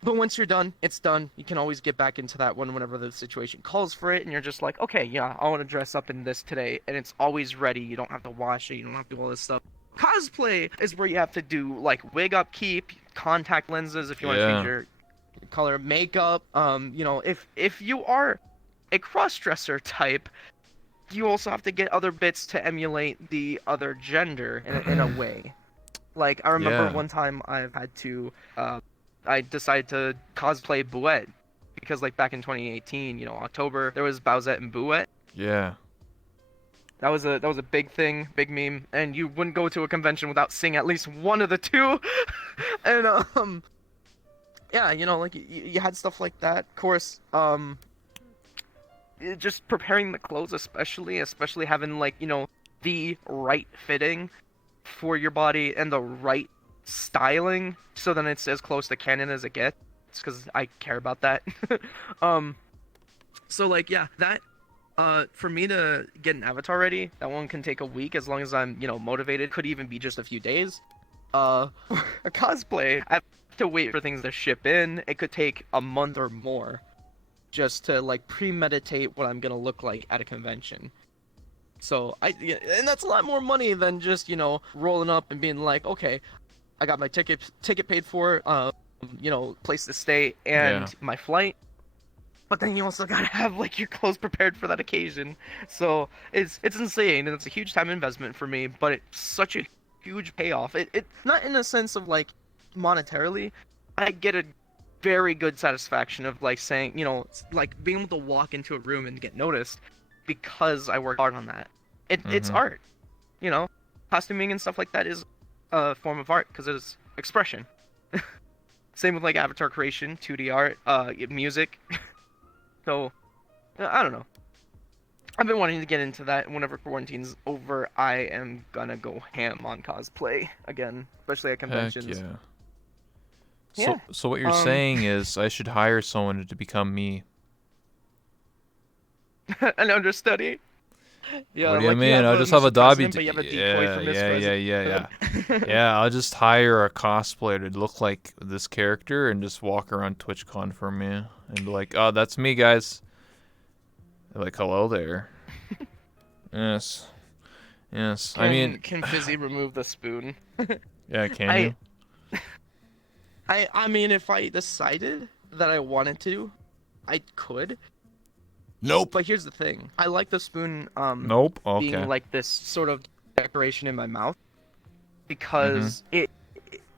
But once you're done, it's done. You can always get back into that one whenever the situation calls for it, and you're just like, okay, yeah, I want to dress up in this today, and it's always ready. You don't have to wash it. You don't have to do all this stuff. Cosplay is where you have to do like wig upkeep, contact lenses if you want to change your color, makeup. If you are a cross-dresser type, you also have to get other bits to emulate the other gender in a way. Like I remember one time I've had to. I decided to cosplay Bouette because like back in 2018, October, there was Bowsette and Bouette. Yeah. That was a big thing, big meme, and you wouldn't go to a convention without seeing at least one of the two. And yeah, like you had stuff like that. Of course, just preparing the clothes, especially having like the right fitting for your body and the right styling, so then it's as close to canon as it gets, because I care about that. So like yeah, that for me to get an avatar ready, that one can take a week as long as I'm motivated. Could even be just a few days. A cosplay, I have to wait for things to ship in. It could take a month or more just to like premeditate what I'm gonna look like at a convention. So yeah, and that's a lot more money than just, you know, rolling up and being like, okay, I got my ticket paid for, you know, place to stay and Yeah. my flight. But then you also gotta have like your clothes prepared for that occasion. So it's insane, and it's a huge time investment for me. But it's such a huge payoff. It not in a sense of like monetarily. I get a very good satisfaction of like saying, you know, like being able to walk into a room and get noticed because I worked hard on that. It's Mhm. art, you know. Costuming and stuff like that is a form of art because it's expression. Same with like avatar creation, 2D art, music. So, I don't know. I've been wanting to get into that. Whenever quarantine's over, I am gonna go ham on cosplay again, especially at Heck conventions. yeah. Yeah. So what you're Um, saying is I should hire someone to become me. An understudy. Yeah, What do you like you mean? have I'll just have a Mr. Dobby. President, but you have a decoy Yeah, for Miss yeah, yeah, President. yeah, yeah. Yeah, I'll just hire a cosplayer to look like this character and just walk around TwitchCon for me and be like, "Oh, that's me, guys." They're like, "Hello there." Yes, yes. I mean, Can Fizzy remove the spoon? yeah, can I you? I mean, if I decided that I wanted to, I could. Nope. But here's the thing. I like the spoon Nope. being Okay. like this sort of decoration in my mouth Mhm. because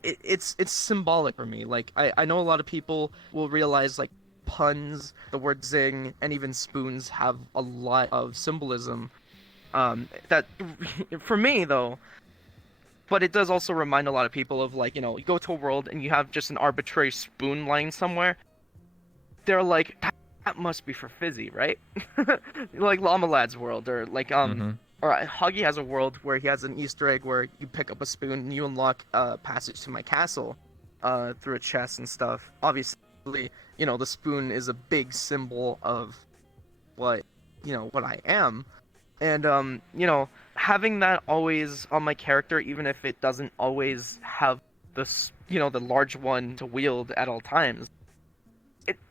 it's symbolic for me. Like I know a lot of people will realize like puns, the word zing, and even spoons have a lot of symbolism. That for me though, but it does also remind a lot of people of like, you know, you go to a world and you have just an arbitrary spoon lying somewhere. They're like, that must be for Fizzy, right? Like Llama Lad's world, or like Mhm. or Huggy has a world where he has an Easter egg where you pick up a spoon and you unlock a passage to my castle, through a chest and stuff. Obviously, you know, the spoon is a big symbol of what, you know, what I am, and you know, having that always on my character, even if it doesn't always have you know, the large one to wield at all times.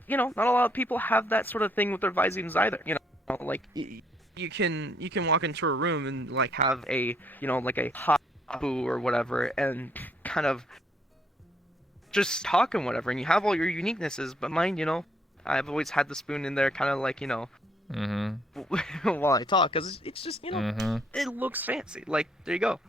You know, not a lot of people have that sort of thing with their Visines either. You know, like you can walk into a room and like have a, you know, like a hapu or whatever, and kind of just talk and whatever, and you have all your uniquenesses. But mine, you know, I've always had the spoon in there, kind of like, you know, Mhm. while I talk, because it's just, you know, Mhm. it looks fancy. Like, there you go.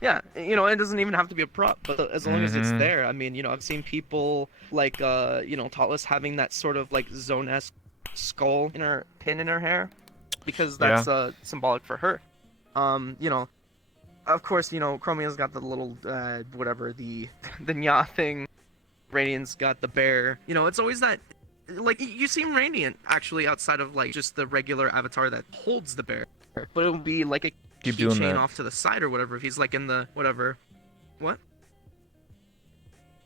Yeah, you know, it doesn't even have to be a prop, but as long as it's Mhm. there. I mean, you know, I've seen people like, you know, Tallest having that sort of like Zone-esque skull in her pin in her hair, because Yeah. that's symbolic for her. You know, of course, you know, Chromia's got the little whatever, the the Nya thing. Radiant's got the bear. You know, it's always that. Like, you seem Radiant actually outside of like just the regular avatar that holds the bear, but it would be like a Keep doing keychain that. off to the side or whatever if he's like in the whatever. What?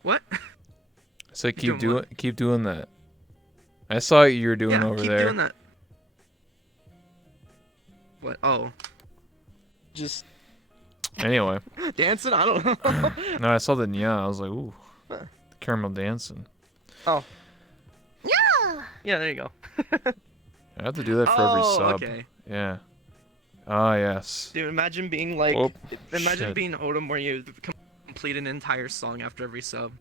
What? So Keep doing what? keep doing that. I saw what you were doing Yeah, over keep there. doing that. What? Oh, just Anyway, dancing? I don't know. no, I saw the Nya. I was like, ooh, Huh. caramel dancing. Oh, Yeah. yeah, there you go. I have to do that for every Oh, sub. okay. Yeah. Ah, yes. Dude, imagine being like, Oh, imagine shit. being Odom where you complete an entire song after every sub.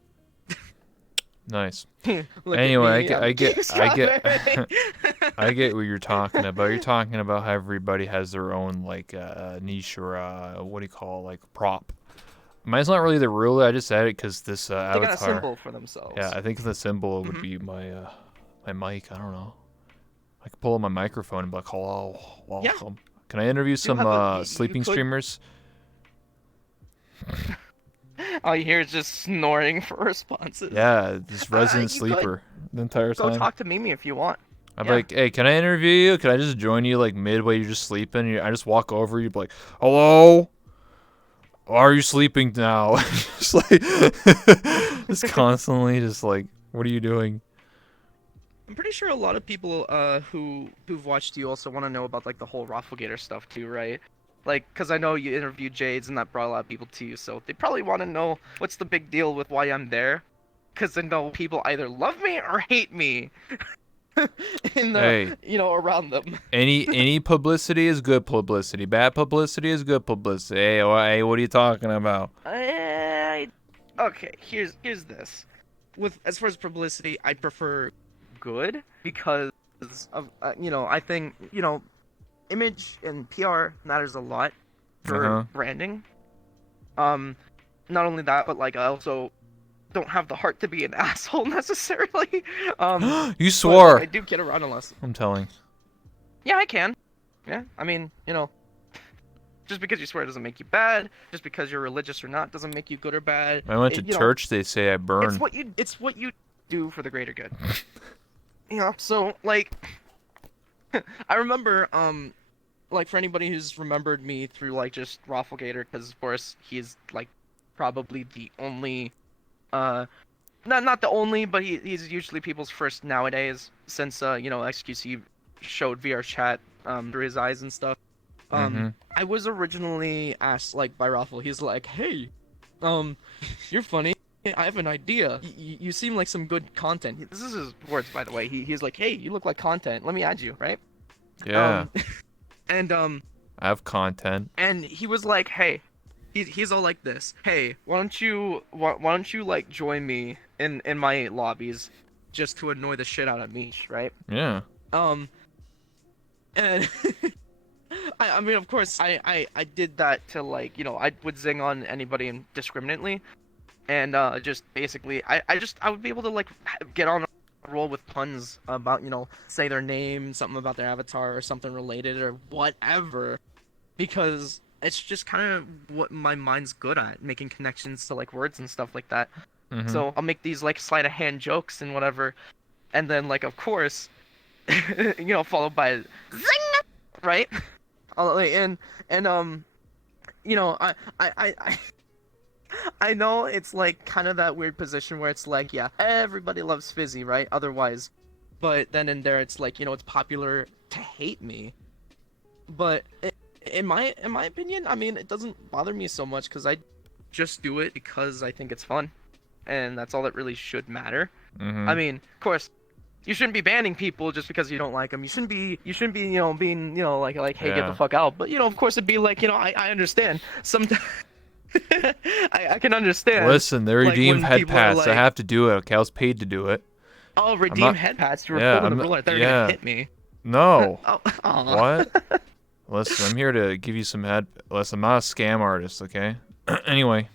Nice. Look Anyway, at me, I get, strawberry. I get what you're talking about. You're talking about how everybody has their own like niche or what do you call like prop. Mine's not really the ruler. I just added it because this They got a avatar. symbol for themselves. Yeah, I think the symbol would Mhm. be my my mic. I don't know. I could pull up my microphone and be like, "Hello, Yeah. welcome." Can I interview some have you sleeping could- streamers? All you hear is just snoring for responses. Yeah, this resident you could. sleeper the entire Go time. talk to Mimi if you want. I'm yeah. like, hey, can I interview you? Can I just join you like midway? You're just sleeping. I just walk over. You'd be like, hello? Are you sleeping now? Just like, just constantly, just like, what are you doing? I'm pretty sure a lot of people who've watched you also want to know about like the whole Rafflegator stuff too, right? Like, cause I know you interviewed Jades and that brought a lot of people to you, so they probably want to know what's the big deal with why I'm there. because I know people either love me or hate me in the Hey, around them. any publicity is good publicity. Bad publicity is good publicity. Hey, what are you talking about? Okay, here's this. With as far as publicity, I prefer good because of I think image and PR matters a lot for Uh branding. Um, Not only that, but like I also don't have the heart to be an asshole necessarily. huh. You But like I swore. do get around a lot. I'm telling. Yeah, I can. Yeah, I mean, just because you swear doesn't make you bad. Just because you're religious or not doesn't make you good or bad. I went to You know, church. They say I burn. it's what you do for the greater good. So like I remember like for anybody who's remembered me through like just Rafflegator, because of course he's like probably the only not the only, but he's usually people's first nowadays, since XQC showed VR chat through his eyes and stuff. Mm-hmm. I was originally asked like by Raffle. He's like, "Hey, um, you're funny. I have an idea. You seem like some good content." This is his words, by the way. He's like, "Hey, you look like content. Let me add you, right?" Yeah. And I have content. and he was like, "Hey," he's all like this. "Hey, why don't you like join me in my lobbies, just to annoy the shit out of Mish, right?" Yeah. And I mean, of course, I did that to like, I would zing on anybody indiscriminately, and just basically, I would be able to like get on a roll with puns about, say their name, something about their avatar, or something related, or whatever, because it's just kind of what my mind's good at, making connections to like words and stuff like that. Mm-hmm. So I'll make these like sleight of hand jokes and whatever, and then like of course, followed by zing, right? And I know it's like kind of that weird position where it's like, yeah, everybody loves Fizzy, right? Otherwise, but then in there it's like, it's popular to hate me. But in my opinion, I mean, it doesn't bother me so much because I just do it because I think it's fun, and that's all that really should matter. Mm-hmm. I mean, of course, you shouldn't be banning people just because you don't like them. You shouldn't be, being, like, hey, get Yeah. the fuck out. But, of course it'd be like, I understand. Sometimes, I can understand. Listen, they like, redeemed when head people are pats. I like, have to do it. Okay, I was paid to do it. "Oh, redeem not- head pats." You were yeah, pulling I'm the not- ruler. They're yeah. gonna hit me. No. Oh, aw. What? Listen, I'm here to give you some head. Listen, I'm not a scam artist, okay? Anyway.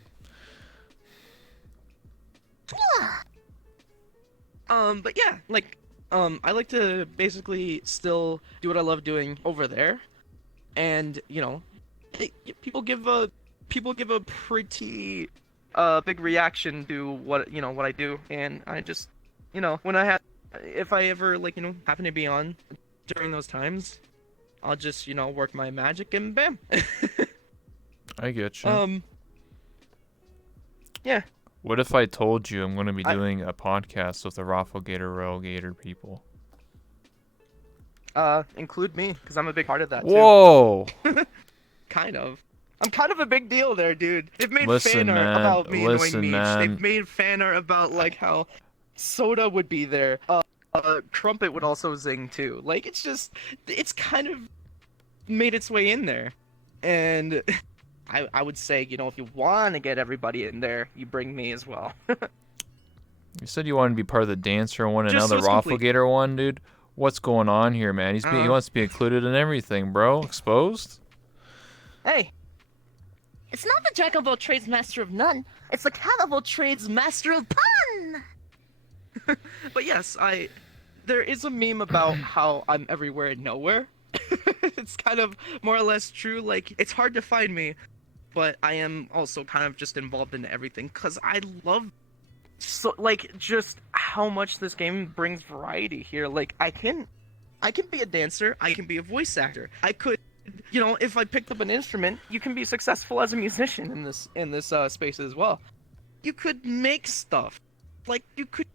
But yeah, like, I like to basically still do what I love doing over there, and people give a pretty big reaction to what I do, and I just when if I ever like happen to be on during those times, I'll just work my magic and bam. I get you. Yeah. What if I told you I'm going to be I- doing a podcast with the Rafflegator Railgator people? Include me, because I'm a big part of that too. Whoa! Kind of. I'm kind of a big deal there, dude. They've made Listen, fan art man. about me Listen, annoying Meech. man. They've made fan art about like how Soda would be there. Crumpet would also zing too. Like it's kind of made its way in there. And I would say, if you want to get everybody in there, you bring me as well. You said you wanted to be part of the dancer one and Just now so the it's complete. Rafflegator one, dude. What's going on here, man? He wants to be included in everything, bro. Exposed? Hey, It's not the jack of all trades, master of none. It's the cat of all trades, master of pun. but yes, there is a meme about how I'm everywhere and nowhere. It's kind of more or less true. Like, it's hard to find me, but I am also kind of just involved in everything because I love just how much this game brings variety here. Like, I can be a dancer, I can be a voice actor. I could, if I picked up an instrument, you can be successful as a musician in this space as well. You could make stuff. Like, you could.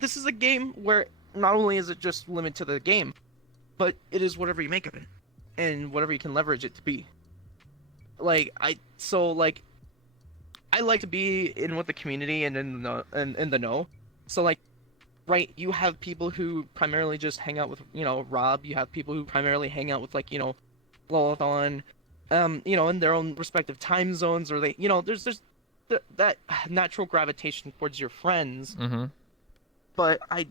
This is a game where not only is it just limited to the game, but it is whatever you make of it, and whatever you can leverage it to be. I like to be in with the community and in the know. So like, right, you have people who primarily just hang out with, Rob. You have people who primarily hang out with, like, Lolathon, in their own respective time zones, or they, there's that natural gravitation towards your friends. Mm-hmm. But I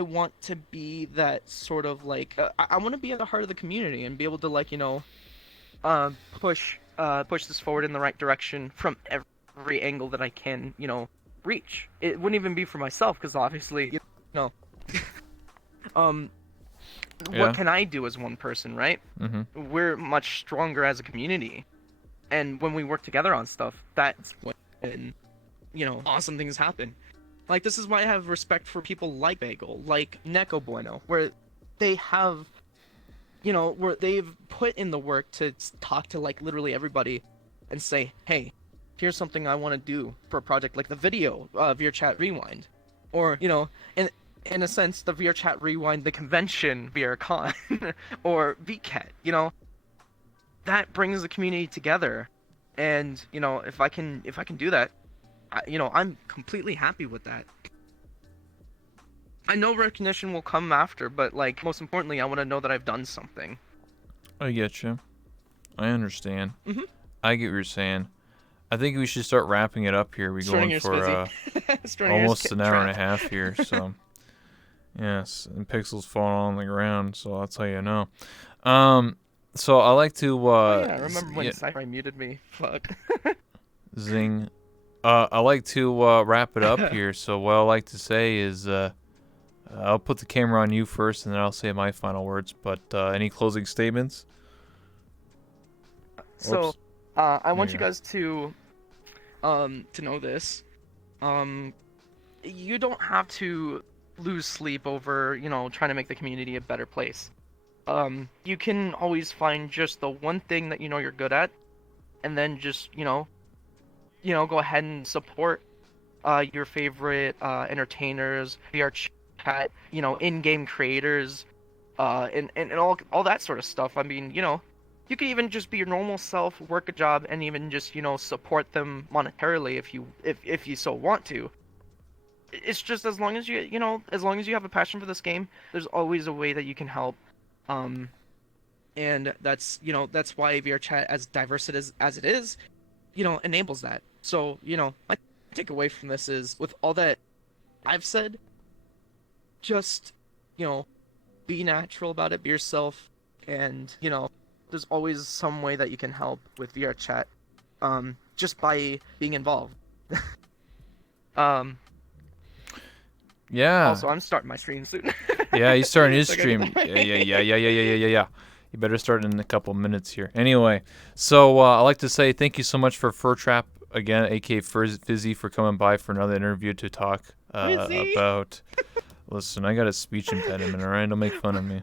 want to be that sort of like, I want to be at the heart of the community and be able to, like, push this forward in the right direction from every angle that I can, reach. It wouldn't even be for myself, because obviously, um, Yeah. what can I do as one person, right? Mm-hmm. We're much stronger as a community, and when we work together on stuff, that's when, awesome things happen. Like, this is why I have respect for people like Bagel, like Neko Bueno, where they have, where they've put in the work to talk to, like, literally everybody and say, hey, here's something I want to do for a project, like the video, VRChat Rewind. Or, in a sense, the VRChat Rewind, the convention VRCon, or VCAT, that brings the community together. And, if I can do that, I'm completely happy with that. I know recognition will come after, but, like, most importantly, I want to know that I've done something. I get you. I understand. Mhm. I get what you're saying. I think we should start wrapping it up here. We're going for almost an hour and a half here, so yes, and Pixel's falling on the ground, so I'll tell you no. So I like to Oh, yeah, I remember when Sci-Fi muted me. Fuck. zing. I like to wrap it up here. So what I like to say is, I'll put the camera on you first, and then I'll say my final words. But any closing statements? So, Oops. I want There you you go. guys to know this. You don't have to lose sleep over, trying to make the community a better place. You can always find just the one thing that you're good at, and then just, go ahead and support your favorite entertainers, VR chat, in-game creators, and all that sort of stuff. I mean, you could even just be your normal self, work a job, and even just, support them monetarily if you so want to. It's just as long as as long as you have a passion for this game, there's always a way that you can help. And that's why VR chat, as diverse as it is, enables that. So, my takeaway from this is, with all that I've said, just, be natural about it, be yourself, and, there's always some way that you can help with VR chat, just by being involved. Yeah. Also, I'm starting my stream soon. Yeah, he's starting his So I gotta stream. get that Yeah. You better start in a couple minutes here. Anyway, so I'd like to say thank you so much for FurTrap again, aka Fizzy, for coming by for another interview to talk Fizzy? about. Listen, I got a speech impediment, all right? Don't make fun of me.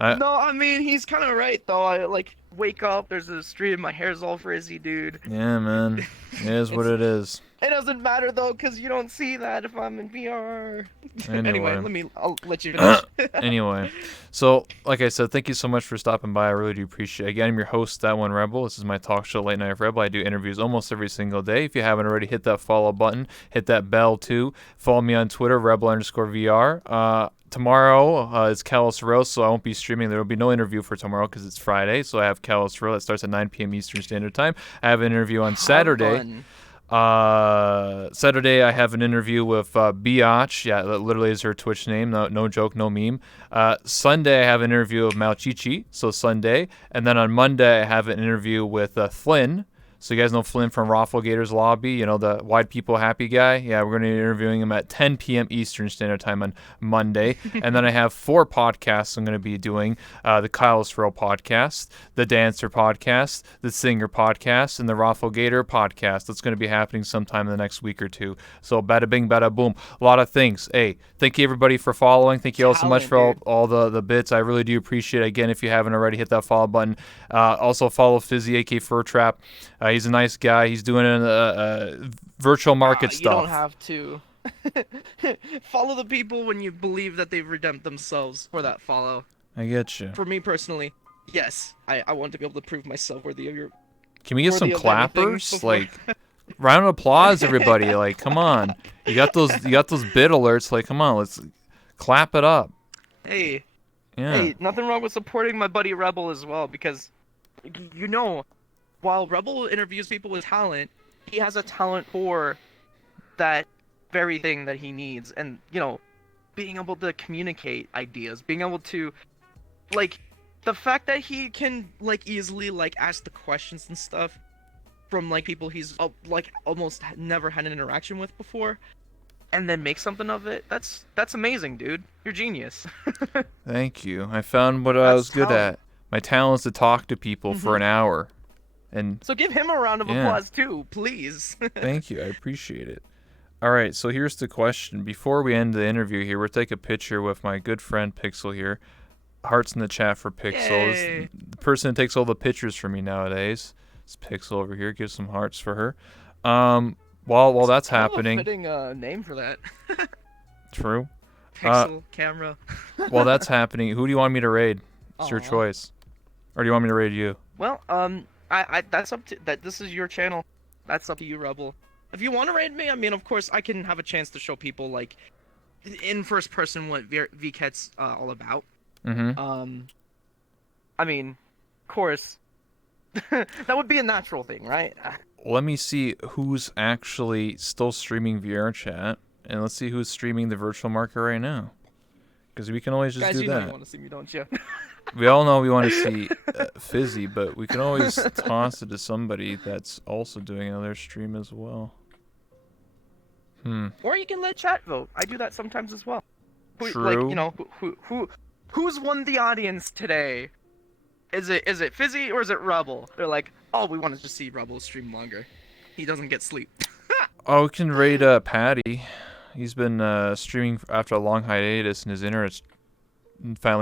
No, I mean, he's kind of right, though. I, like, wake up, there's a stream, my hair's all frizzy, dude. Yeah, man. It is what it is. It doesn't matter, though, because you don't see that if I'm in VR. Anyway. I'll let you finish. Anyway, so like I said, thank you so much for stopping by. I really do appreciate it. Again, I'm your host, That One Rebel. This is my talk show, Late Night Rebel. I do interviews almost every single day. If you haven't already, hit that follow button. Hit that bell, too. Follow me on Twitter, Rebel_VR. Tomorrow is Kalos Row, so I won't be streaming. There will be no interview for tomorrow because it's Friday. So I have Kalos Row that starts at 9 p.m. Eastern Standard Time. I have an interview on Saturday. Fun. Saturday I have an interview with Biatch. Yeah, that literally is her Twitch name. No joke, no meme. Sunday I have an interview with Malchichi. So Sunday, and then on Monday I have an interview with Flynn. So you guys know Flynn from Rafflegator's Lobby, the Wide People Happy guy. Yeah, we're going to be interviewing him at 10 p.m. Eastern Standard Time on Monday. And then I have 4 podcasts I'm going to be doing. The Kyle's Row podcast, the Dancer podcast, the Singer podcast, and the Rafflegator podcast. That's going to be happening sometime in the next week or two. So bada bing, bada boom. A lot of things. Hey, thank you everybody for following. Thank you all so much for all the bits. I really do appreciate it. Again, if you haven't already, hit that follow button. Also follow Fizzy, aka FurTrap. He's a nice guy. He's doing virtual market stuff. You don't have to. Follow the people when you believe that they've redeemed themselves for that follow. I get you. For me personally, yes, I want to be able to prove myself worthy of your. Can we get some worthy of anything clappers? before- Like, Round of applause, everybody! Like, come on. You got those bit alerts. Like, come on, let's clap it up. Hey, Yeah. hey, nothing wrong with supporting my buddy Rebel as well, because, you know, while Rebel interviews people with talent, he has a talent for that very thing that he needs, and, you know, being able to communicate ideas, being able to, like, the fact that he can, like, easily, like, ask the questions and stuff from, like, people he's, like, almost never had an interaction with before, and then make something of it, that's amazing, dude. You're genius. Thank you. I found what I That's was good talent. at. My talent is to talk to people for an hour. And So give him a round of Yeah. applause, too, please. thank you. I appreciate it. All right, so here's the question. Before we end the interview here, we'll take a picture with my good friend Pixel here. Hearts in the chat for Pixel. Yay. The person who takes all the pictures for me nowadays. It's Pixel over here. Give some hearts for her. While that's Kind of a happening, fitting name for that. true. Pixel camera. While that's happening, who do you want me to raid? It's your Aw. choice. Or do you want me to raid you? Well, I that's up to that. This is your channel. That's up to you, Rebel. If you want to raid me, I mean, of course, I can have a chance to show people like in first person what VCat's all about. Mm-hmm. I mean, of course, that would be a natural thing, right? Let me see who's actually still streaming VR chat, and let's see who's streaming the virtual market right now. Because we can always just Guys, do you know that. you want to see me, don't you? We all know we want to see Fizzy, but we can always toss it to somebody that's also doing another stream as well. Or you can let chat vote. I do that sometimes as well. Like, True. you know, who's won the audience today? Is it Fizzy or is it Rebel? They're like, oh, we want to just see Rebel stream longer. He doesn't get sleep. Oh, we can raid Patty. He's been streaming after a long hiatus, and his internet's finally